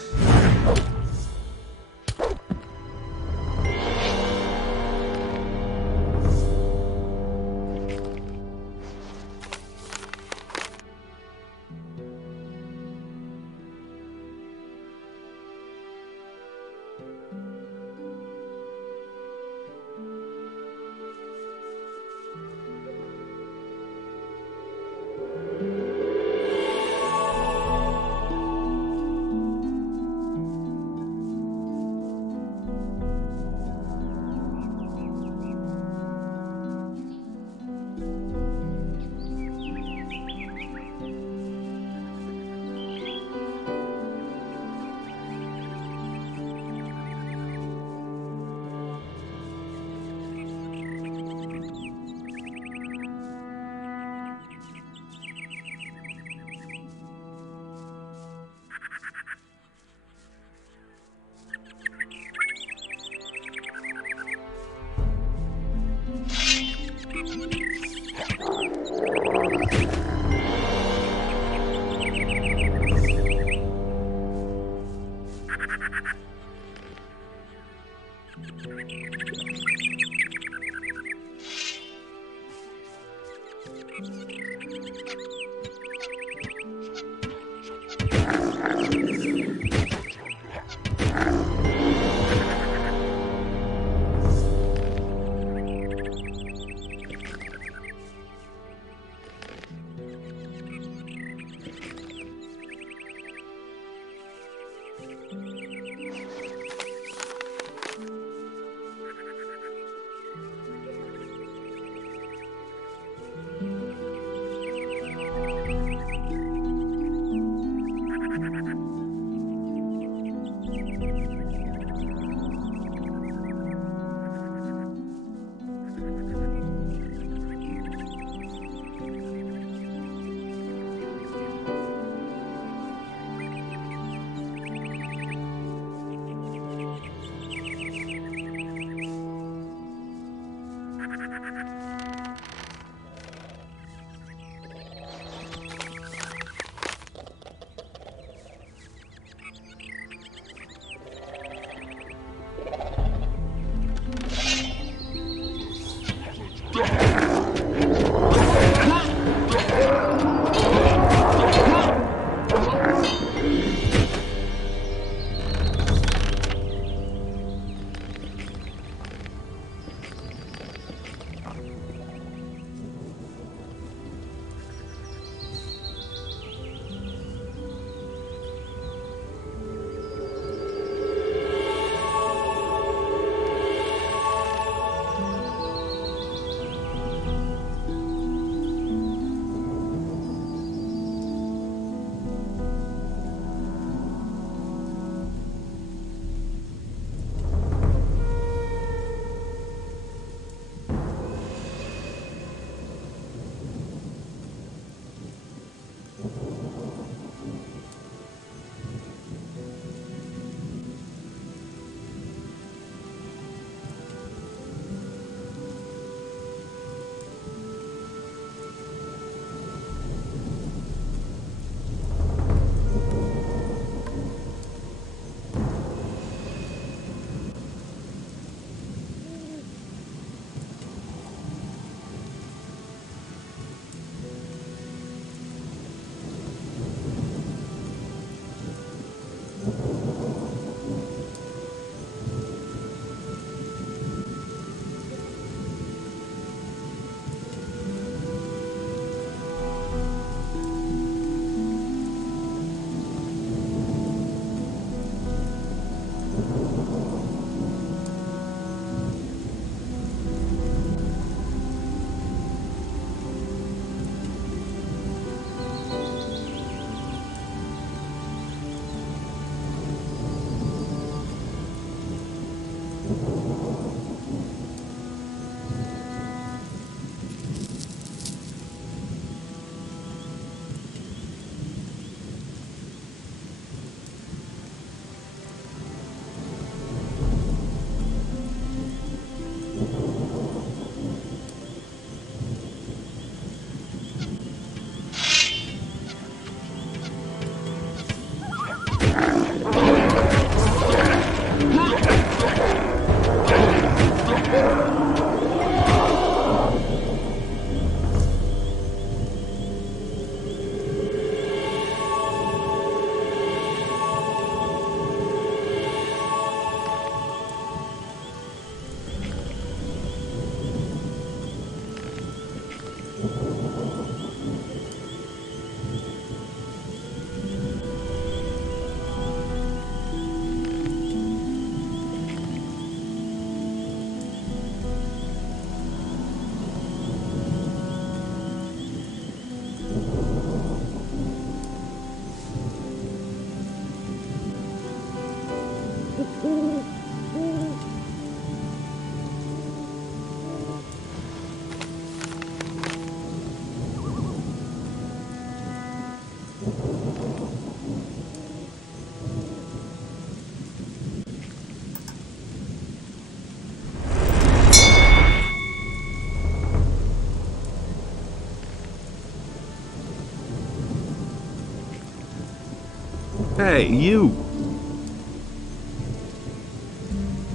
Hey, you!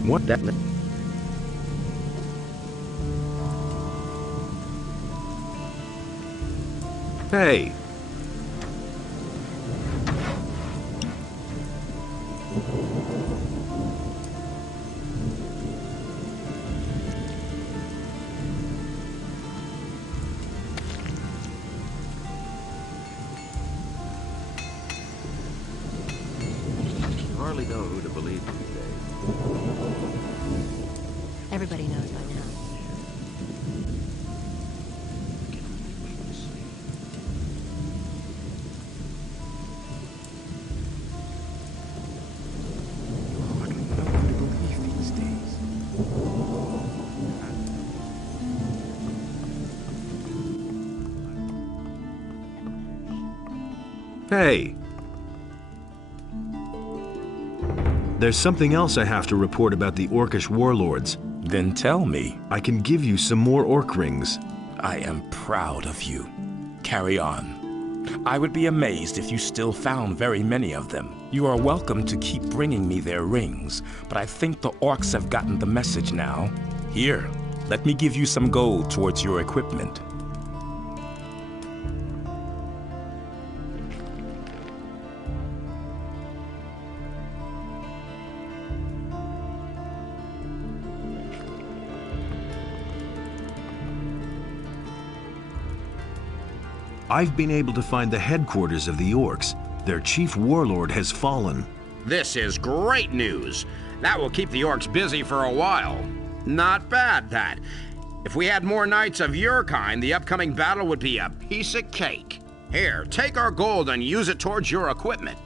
What that? Hey! Hardly know who to believe these days. Everybody knows by now. Hey! There's something else I have to report about the Orcish warlords. Then tell me. I can give you some more orc rings. I am proud of you. Carry on. I would be amazed if you still found very many of them. You are welcome to keep bringing me their rings, but I think the orcs have gotten the message now. Here, let me give you some gold towards your equipment. I've been able to find the headquarters of the orcs. Their chief warlord has fallen. This is great news. That will keep the orcs busy for a while. Not bad, that. If we had more knights of your kind, the upcoming battle would be a piece of cake. Here, take our gold and use it towards your equipment.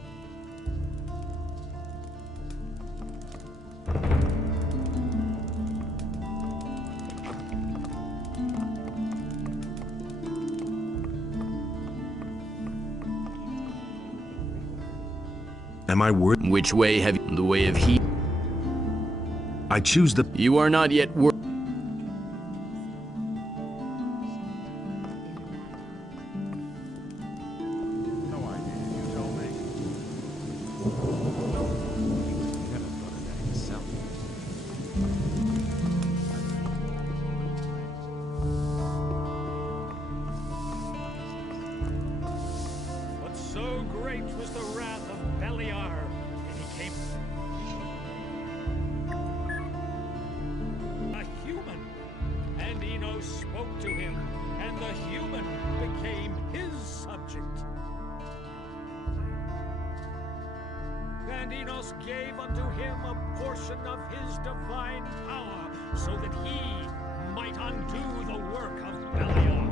Am I worth? Which way have you? The way of heat? I choose the... You are not yet worth. But so great was the wrath of Beliar that he came a human, and Enos spoke to him, and the human became his subject. And Enos gave unto him a portion of his divine power, so that he might undo the work of Beliar.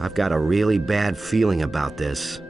I've got a really bad feeling about this.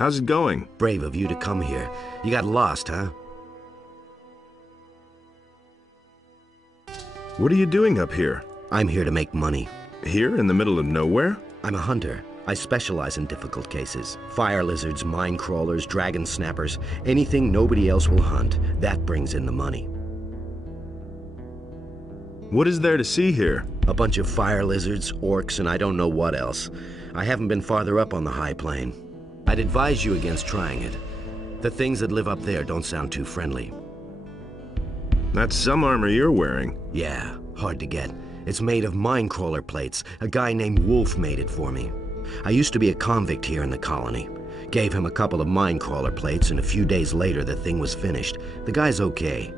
How's it going? Brave of you to come here. You got lost, huh? What are you doing up here? I'm here to make money. Here in the middle of nowhere? I'm a hunter. I specialize in difficult cases. Fire lizards, mine crawlers, dragon snappers, anything nobody else will hunt. That brings in the money. What is there to see here? A bunch of fire lizards, orcs, and I don't know what else. I haven't been farther up on the high plain. I'd advise you against trying it. The things that live up there don't sound too friendly. That's some armor you're wearing. Yeah, hard to get. It's made of mine crawler plates. A guy named Wolf made it for me. I used to be a convict here in the colony. Gave him a couple of mine crawler plates, and a few days later the thing was finished. The guy's okay.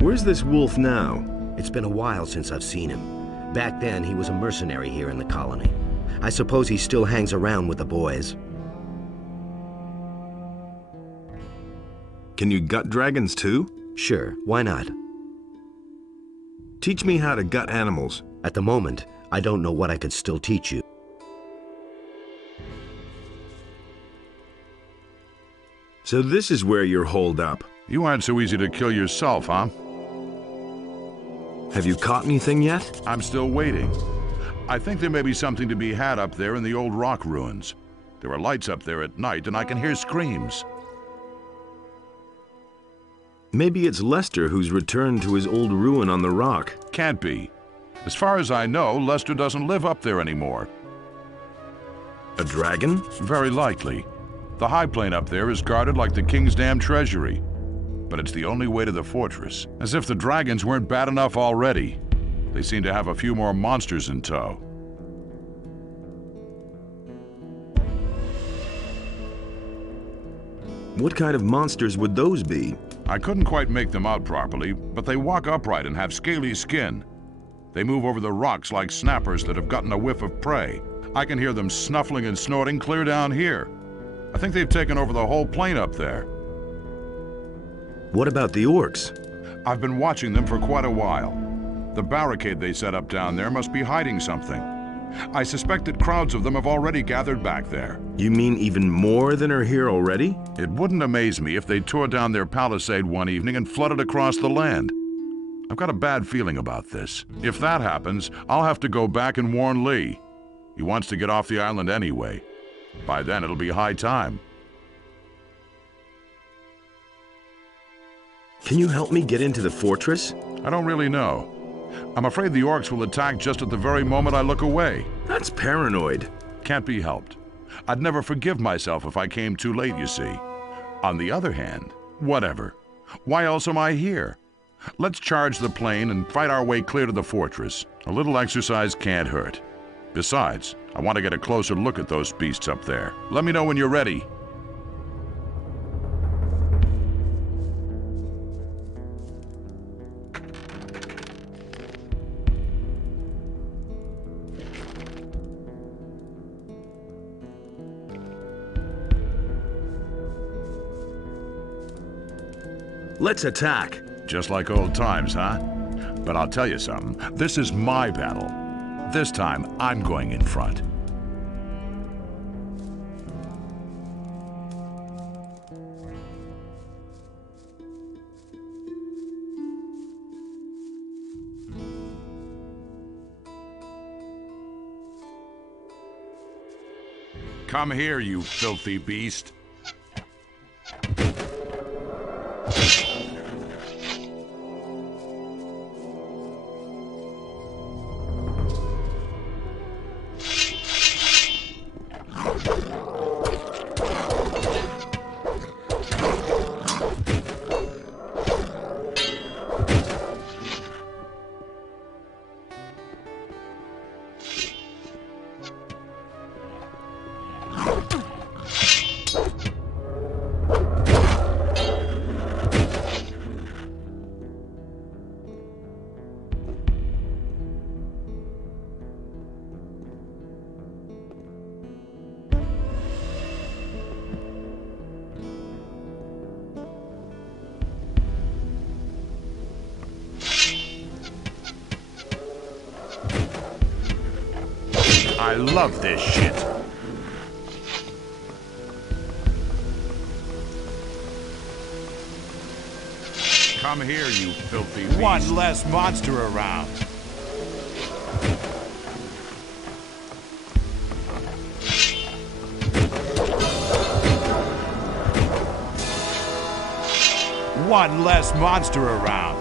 Where's this Wolf now? It's been a while since I've seen him. Back then, he was a mercenary here in the colony. I suppose he still hangs around with the boys. Can you gut dragons too? Sure, why not? Teach me how to gut animals. At the moment, I don't know what I could still teach you. So this is where you're holed up. You aren't so easy to kill yourself, huh? Have you caught anything yet? I'm still waiting. I think there may be something to be had up there in the old rock ruins. There are lights up there at night, and I can hear screams. Maybe it's Lester who's returned to his old ruin on the rock. Can't be. As far as I know, Lester doesn't live up there anymore. A dragon? Very likely. The high plain up there is guarded like the King's Dam treasury. But it's the only way to the fortress. As if the dragons weren't bad enough already. They seem to have a few more monsters in tow. What kind of monsters would those be? I couldn't quite make them out properly, but they walk upright and have scaly skin. They move over the rocks like snappers that have gotten a whiff of prey. I can hear them snuffling and snorting clear down here. I think they've taken over the whole plain up there. What about the orcs? I've been watching them for quite a while. The barricade they set up down there must be hiding something. I suspect that crowds of them have already gathered back there. You mean even more than are here already? It wouldn't amaze me if they tore down their palisade one evening and flooded across the land. I've got a bad feeling about this. If that happens, I'll have to go back and warn Lee. He wants to get off the island anyway. By then, it'll be high time. Can you help me get into the fortress? I don't really know. I'm afraid the orcs will attack just at the very moment I look away. That's paranoid. Can't be helped. I'd never forgive myself if I came too late, you see. On the other hand, whatever. Why else am I here? Let's charge the plain and fight our way clear to the fortress. A little exercise can't hurt. Besides, I want to get a closer look at those beasts up there. Let me know when you're ready. Let's attack. Just like old times, huh? But I'll tell you something. This is my battle. This time, I'm going in front. Come here, you filthy beast. I love this shit. Come here, you filthy beast. One less monster around. One less monster around.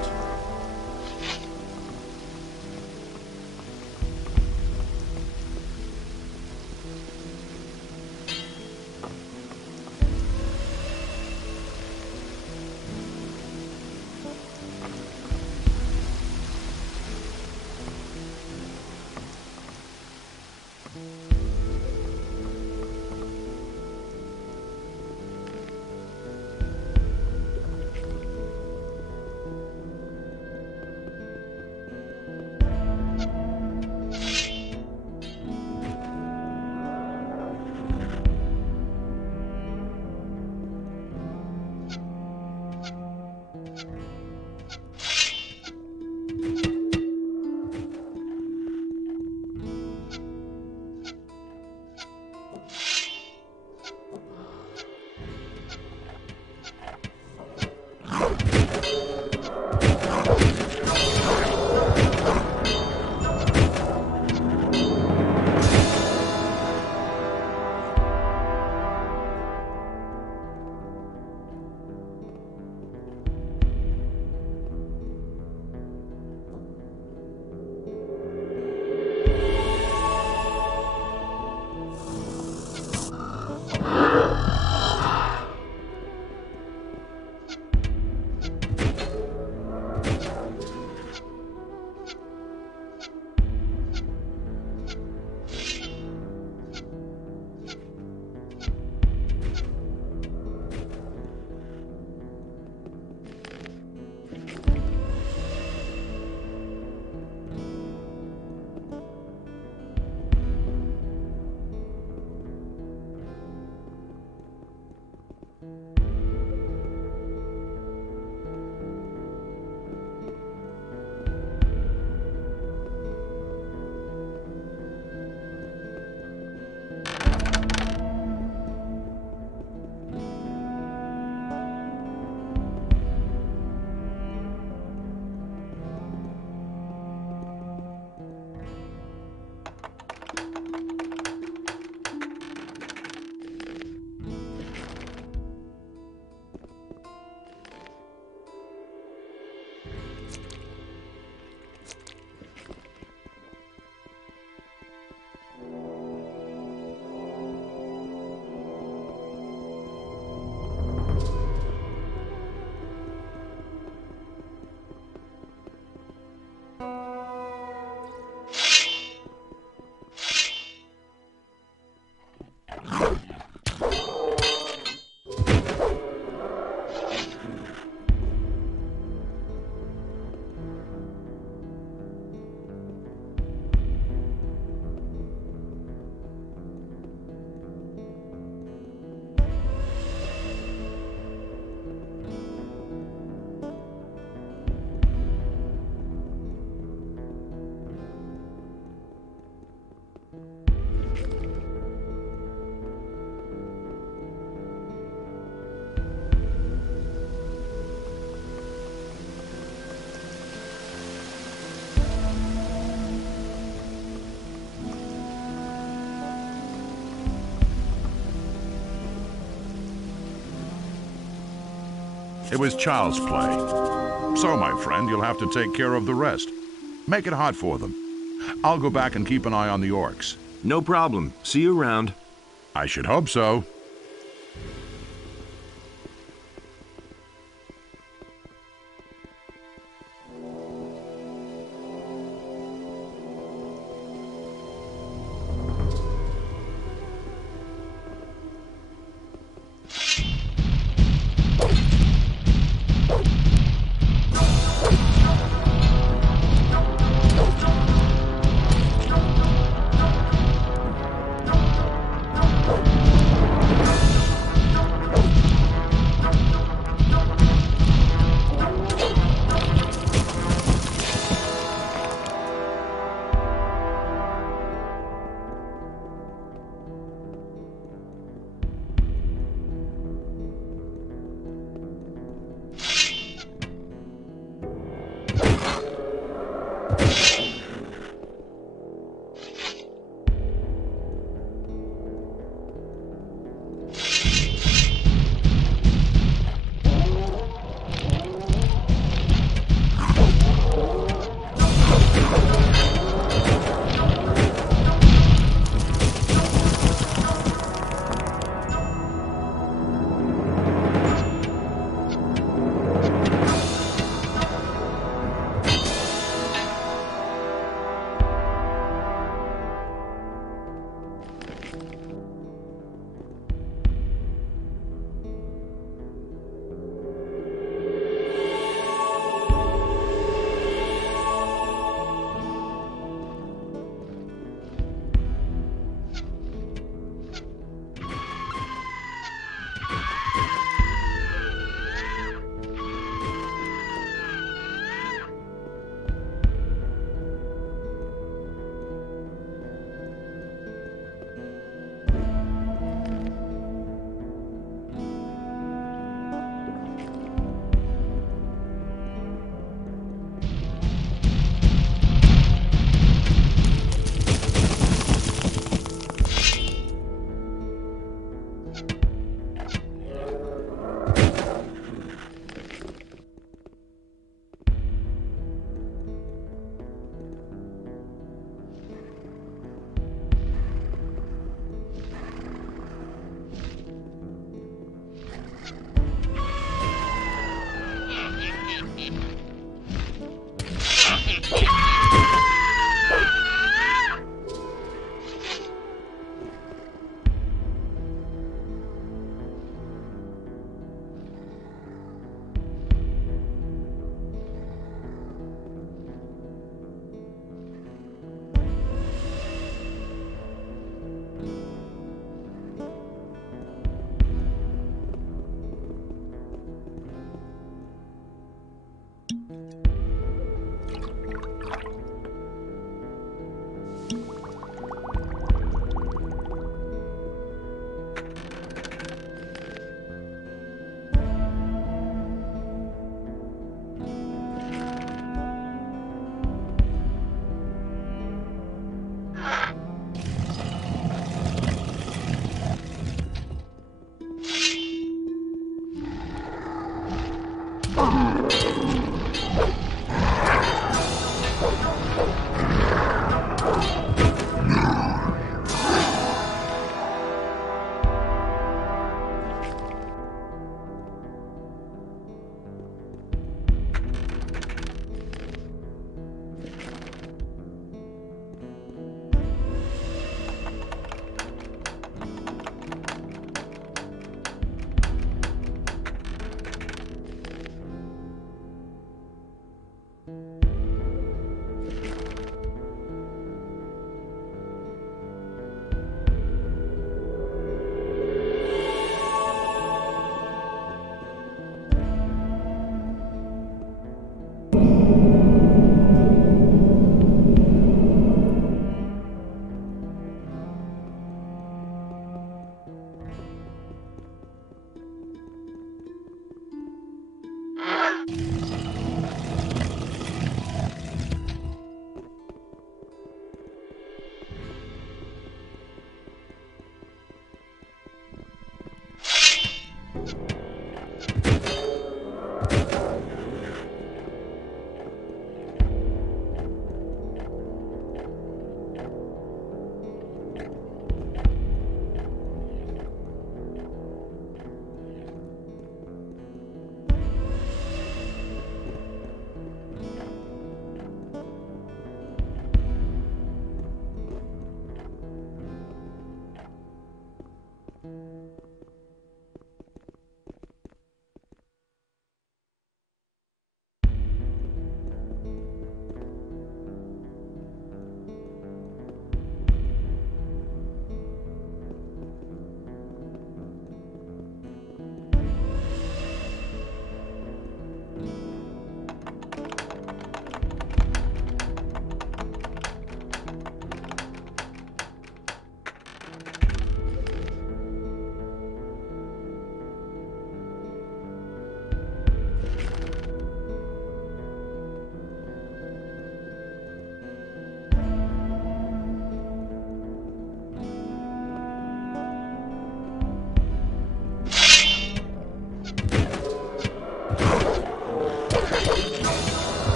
It was child's play. So, my friend, you'll have to take care of the rest. Make it hot for them. I'll go back and keep an eye on the orcs. No problem. See you around. I should hope so.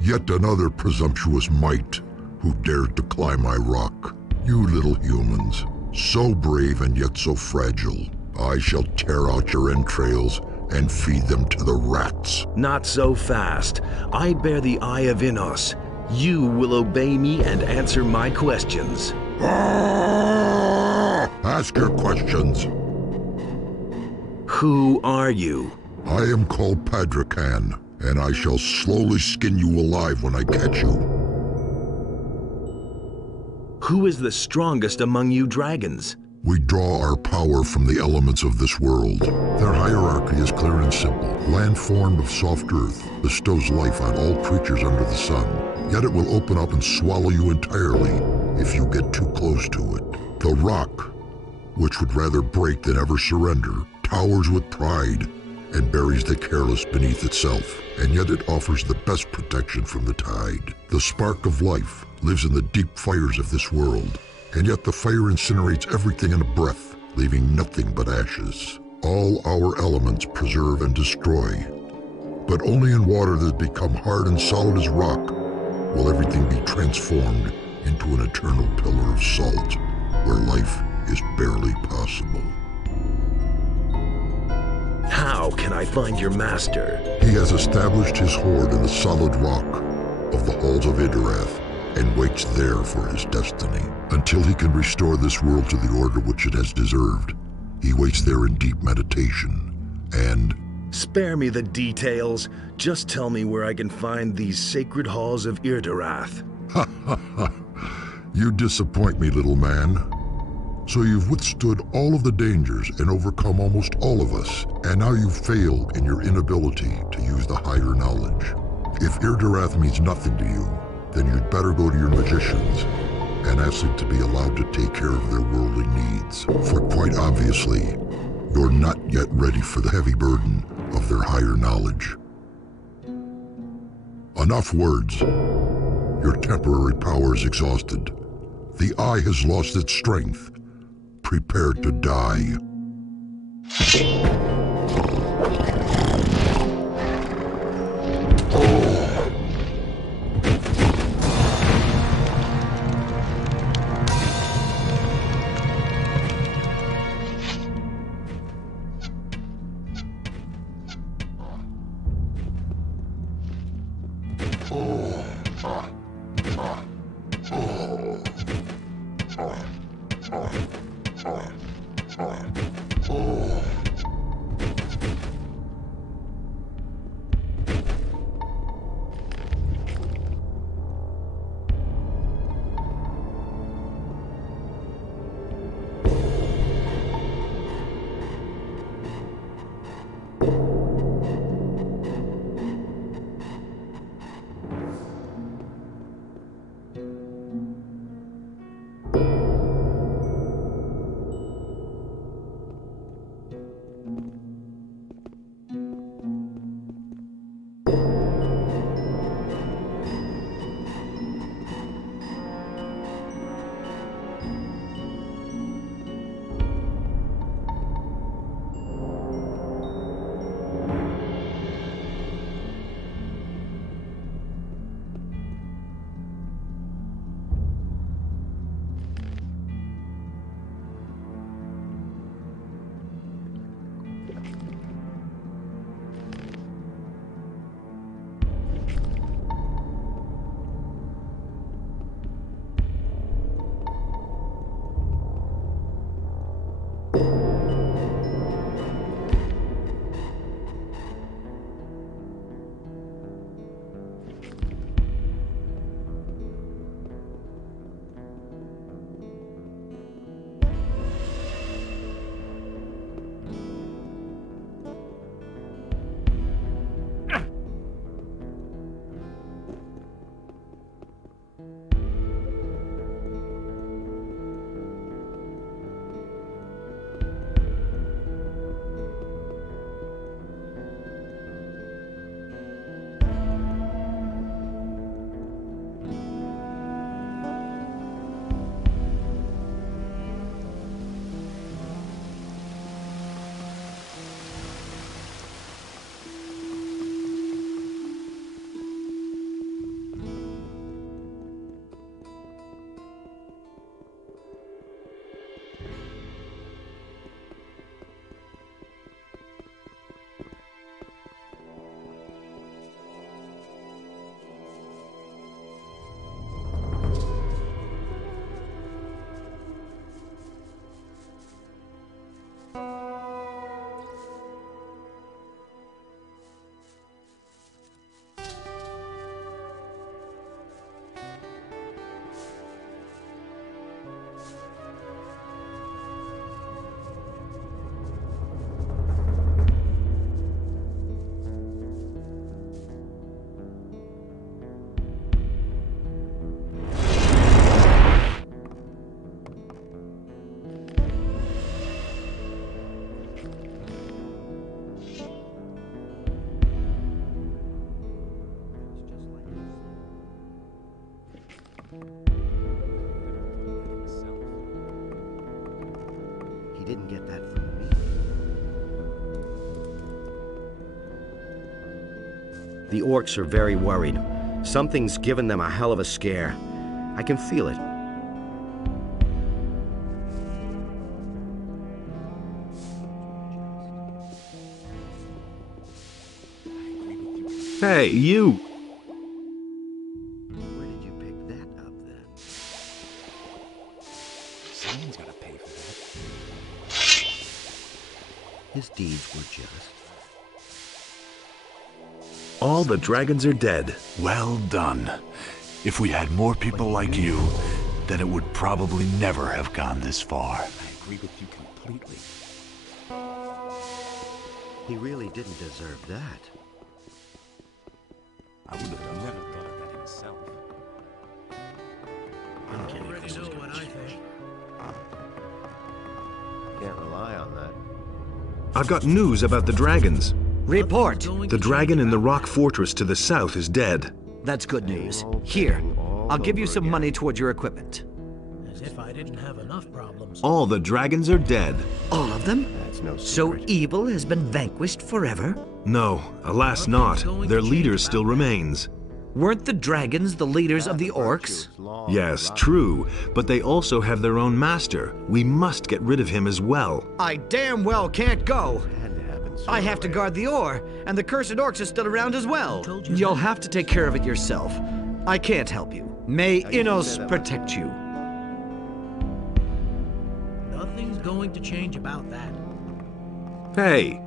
Yet another presumptuous mite who dared to climb my rock. You little humans, so brave and yet so fragile. I shall tear out your entrails and feed them to the rats. Not so fast. I bear the eye of Immerse. You will obey me and answer my questions. Ask your questions. Who are you? I am called Padrakan, and I shall slowly skin you alive when I catch you. Who is the strongest among you dragons? We draw our power from the elements of this world. Their hierarchy is clear and simple. Land formed of soft earth bestows life on all creatures under the sun. Yet it will open up and swallow you entirely if you get too close to it. The rock, which would rather break than ever surrender, towers with pride and buries the careless beneath itself. And yet it offers the best protection from the tide. The spark of life lives in the deep fires of this world. And yet the fire incinerates everything in a breath, leaving nothing but ashes. All our elements preserve and destroy. But only in water that has become hard and solid as rock will everything be transformed into an eternal pillar of salt, where life is barely possible. How can I find your master? He has established his hoard in the solid rock of the halls of Idarath, and waits there for his destiny. Until he can restore this world to the order which it has deserved, he waits there in deep meditation, and... Spare me the details. Just tell me where I can find these sacred halls of Idarath. Ha ha ha! You disappoint me, little man. So you've withstood all of the dangers and overcome almost all of us, and now you fail in your inability to use the higher knowledge. If Idarath means nothing to you, then you'd better go to your magicians and ask them to be allowed to take care of their worldly needs. For quite obviously, you're not yet ready for the heavy burden of their higher knowledge. Enough words. Your temporary power is exhausted. The eye has lost its strength. Prepare to die. didn't get that from me. The orcs are very worried. Something's given them a hell of a scare. I can feel it. Hey, you! Where did you pick that up, then? Someone's gotta pay for that. His deeds were just. All the dragons are dead. Well done. If we had more people like you, then it would probably never have gone this far. I agree with you completely. He really didn't deserve that. I would have never thought of that himself. I already know what I think. Can't rely on that. I've got news about the dragons. Report. The dragon in the rock fortress to the south is dead. That's good news. Here, I'll give you some money toward your equipment. As if I didn't have enough problems. All the dragons are dead. All of them? That's no So secret. evil has been vanquished forever? No, alas not. Their leader still remains. Weren't the dragons the leaders of the orcs? Yes, true, but they also have their own master. We must get rid of him as well. I damn well can't go. Had to happen sooner I or have to later. guard the ore, and the cursed orcs are still around as well. You'll have to take care of it yourself. I can't help you. May Immerse protect you. Nothing's going to change about that. Hey!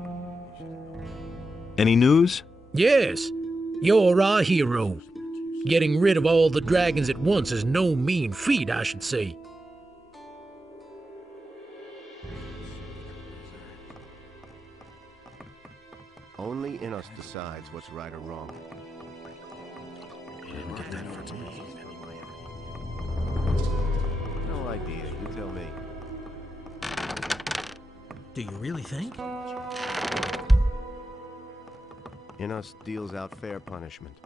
Any news? Yes, you're our hero. Getting rid of all the dragons at once is no mean feat, I should say. Only Immerse decides what's right or wrong. Didn't get that from me. No idea. You tell me. Do you really think? Immerse deals out fair punishment.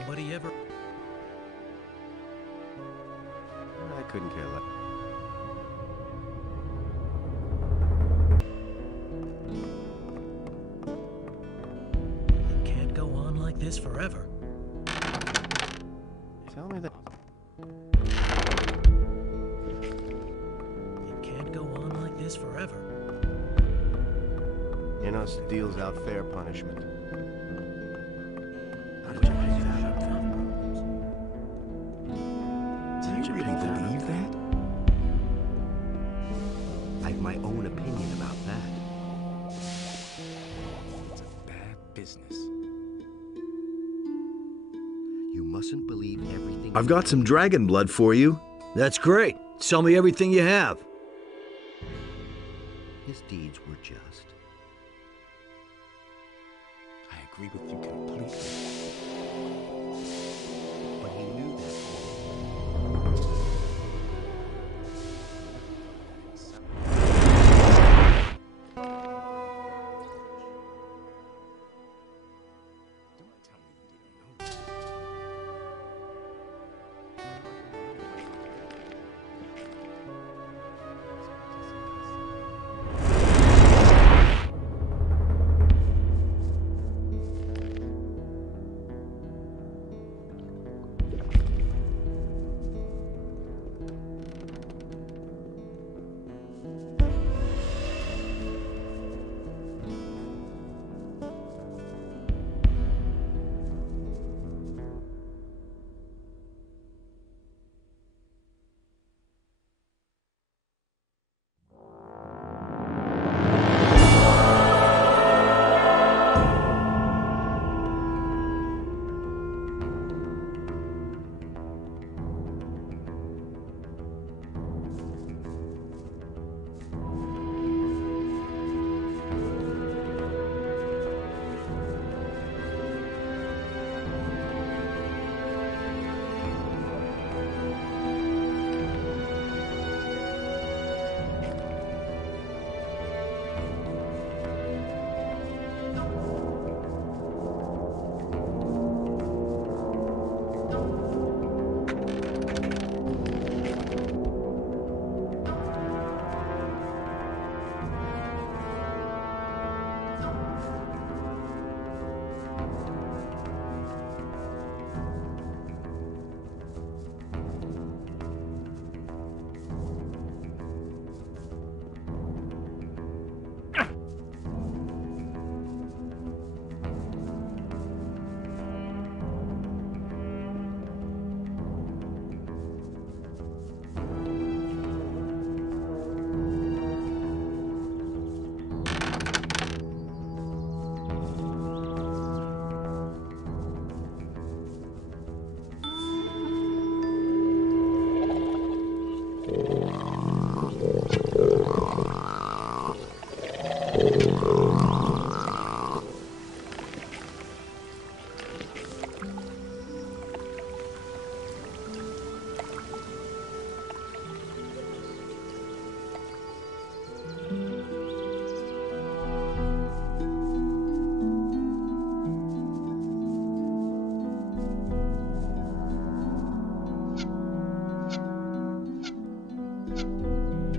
Nobody ever. I couldn't care less. It can't go on like this forever. Tell me that. It can't go on like this forever. Immerse deals out fair punishment. How did you make that up? Do you really believe that? I've my own opinion about that. It's a bad business. You mustn't believe everything. I've got some dragon blood for you. That's great. Sell me everything you have. His deeds were just. I agree with you completely. But he knew that.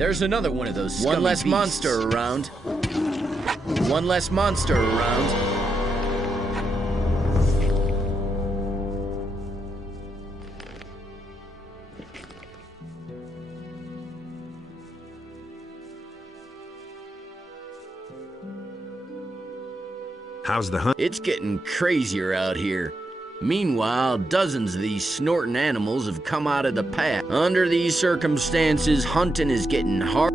There's another one of those scummy One less beasts. Monster around. One less monster around. How's the hunt? It's getting crazier out here. Meanwhile, dozens of these snorting animals have come out of the path. Under these circumstances, hunting is getting hard.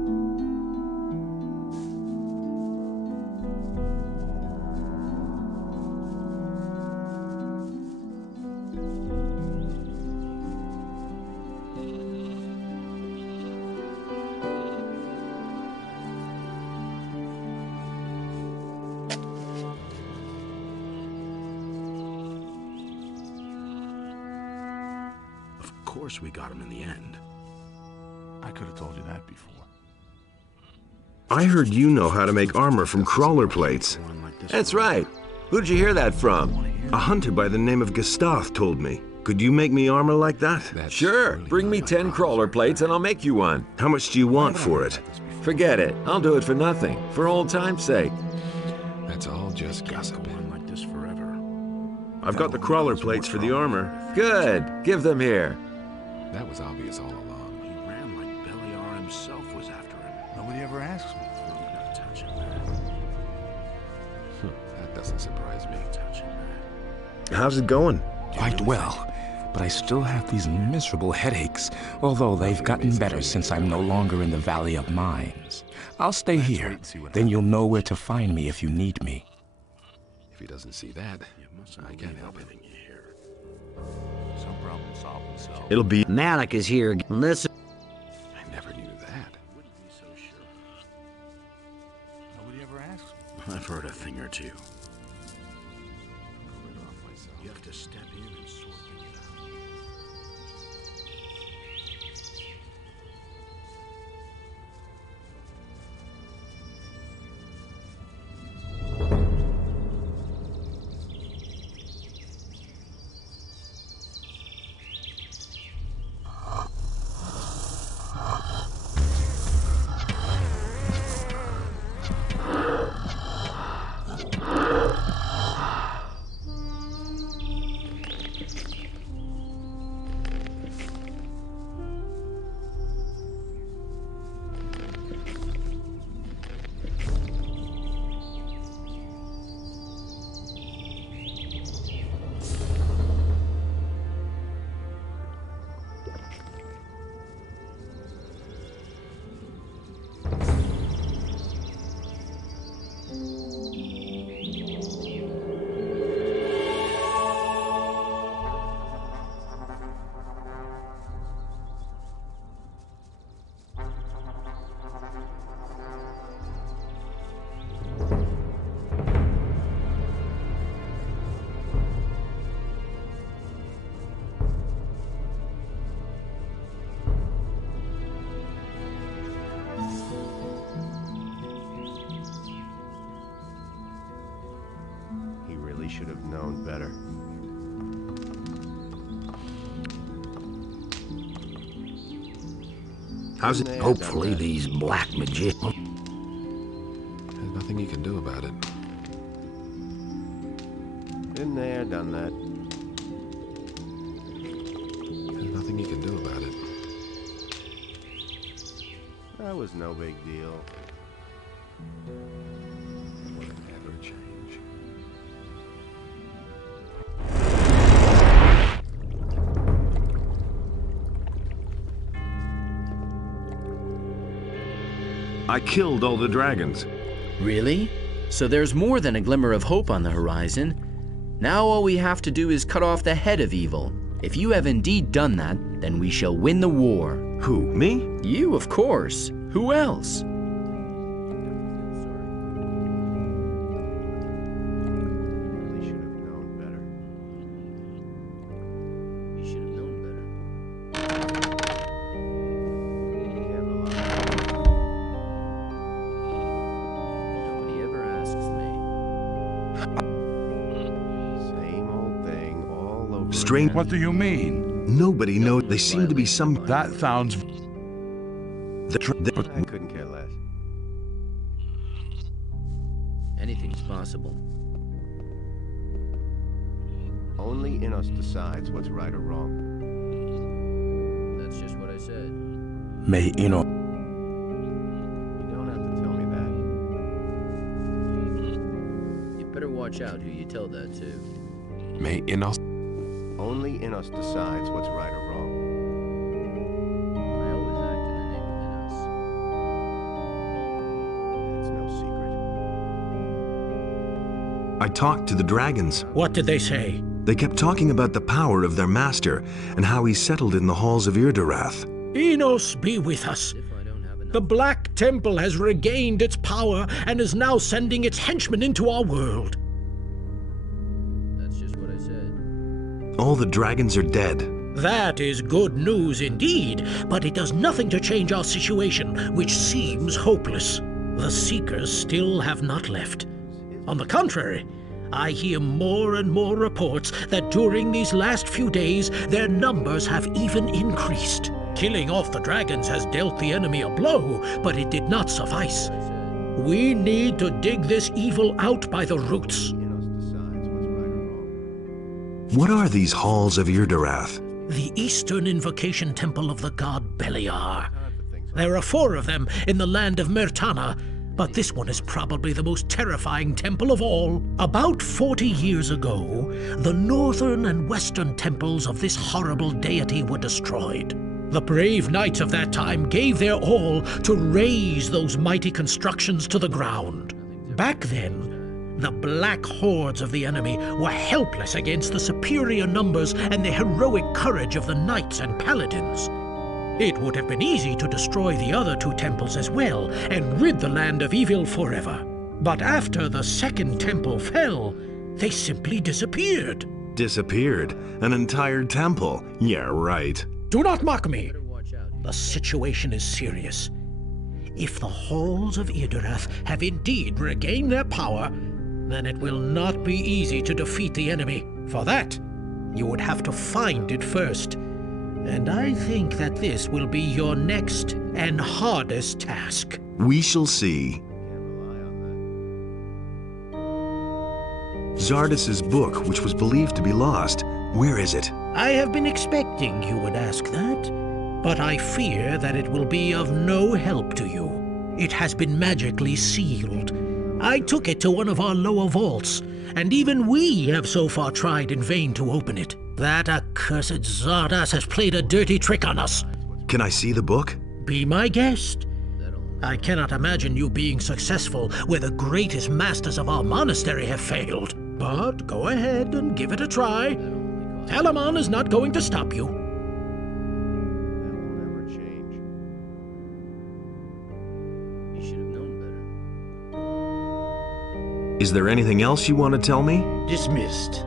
Of course we got him in the end. I could have told you that before. I heard you know how to make armor from crawler plates. That's right. Who did you hear that from? A hunter by the name of Gustav told me. Could you make me armor like that? Sure. Bring me 10 crawler plates and I'll make you one. How much do you want for it? Forget it. I'll do it for nothing. For old time's sake. That's all just gossip. Like this forever. I've got the crawler plates for the armor. Good. Give them here. That was obvious all along. He ran like Beliar himself was after him. Nobody ever asks me. I'm not touching that. That doesn't surprise me. Touching that. How's it going? Quite well, but I still have these miserable headaches, although they've gotten better since I'm no longer in the Valley of Mines. I'll stay here, then you'll know where to find me if you need me. If he doesn't see that, I can't help it. Some problem solved themselves. It'll be... Malik is here. Listen. I never knew that. Wouldn't be so sure. Nobody ever asks me. I've heard a thing or two. You have to step in and sort things out. Should have known better. How's it? Hopefully these black magicians... There's nothing you can do about it. Been there, done that. There's nothing you can do about it. That was no big deal. It would never change. I killed all the dragons. Really? So there's more than a glimmer of hope on the horizon. Now all we have to do is cut off the head of evil. If you have indeed done that, then we shall win the war. Who, me? You, of course. Who else? Strange. What do you mean? Nobody knows. They seem to be some... That sounds... I couldn't care less. Anything's possible. Only Immerse decides what's right or wrong. That's just what I said. May Ino. You don't have to tell me that. You better watch out who you tell that to. May Immerse. Only Immerse decides what's right or wrong. I always act in the name of Immerse. It's no secret. I talked to the dragons. What did they say? They kept talking about the power of their master and how he settled in the halls of Irdarath. Enos be with us. The Black Temple has regained its power and is now sending its henchmen into our world. That's just what I said. All the dragons are dead. That is good news indeed, but it does nothing to change our situation, which seems hopeless. The Seekers still have not left. On the contrary, I hear more and more reports that during these last few days, their numbers have even increased. Killing off the dragons has dealt the enemy a blow, but it did not suffice. We need to dig this evil out by the roots. What are these halls of Irdarath? The Eastern Invocation Temple of the god Beliar. There are 4 of them in the land of Mertana, but this one is probably the most terrifying temple of all. About 40 years ago, the northern and western temples of this horrible deity were destroyed. The brave knights of that time gave their all to raze those mighty constructions to the ground. Back then, the black hordes of the enemy were helpless against the superior numbers and the heroic courage of the knights and paladins. It would have been easy to destroy the other 2 temples as well and rid the land of evil forever. But after the second temple fell, they simply disappeared. Disappeared? An entire temple? Yeah, right. Do not mock me. The situation is serious. If the halls of Irdarath have indeed regained their power, then it will not be easy to defeat the enemy. For that, you would have to find it first. And I think that this will be your next and hardest task. We shall see. Zardas's book, which was believed to be lost, where is it? I have been expecting you would ask that, but I fear that it will be of no help to you. It has been magically sealed. I took it to one of our lower vaults, and even we have so far tried in vain to open it. That accursed Zardas has played a dirty trick on us. Can I see the book? Be my guest. I cannot imagine you being successful where the greatest masters of our monastery have failed. But go ahead and give it a try. Telamon is not going to stop you. Is there anything else you want to tell me? Dismissed.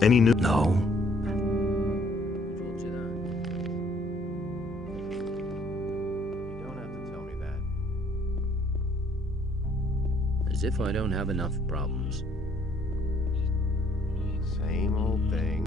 Any new? No. As if I don't have enough problems. Same old thing.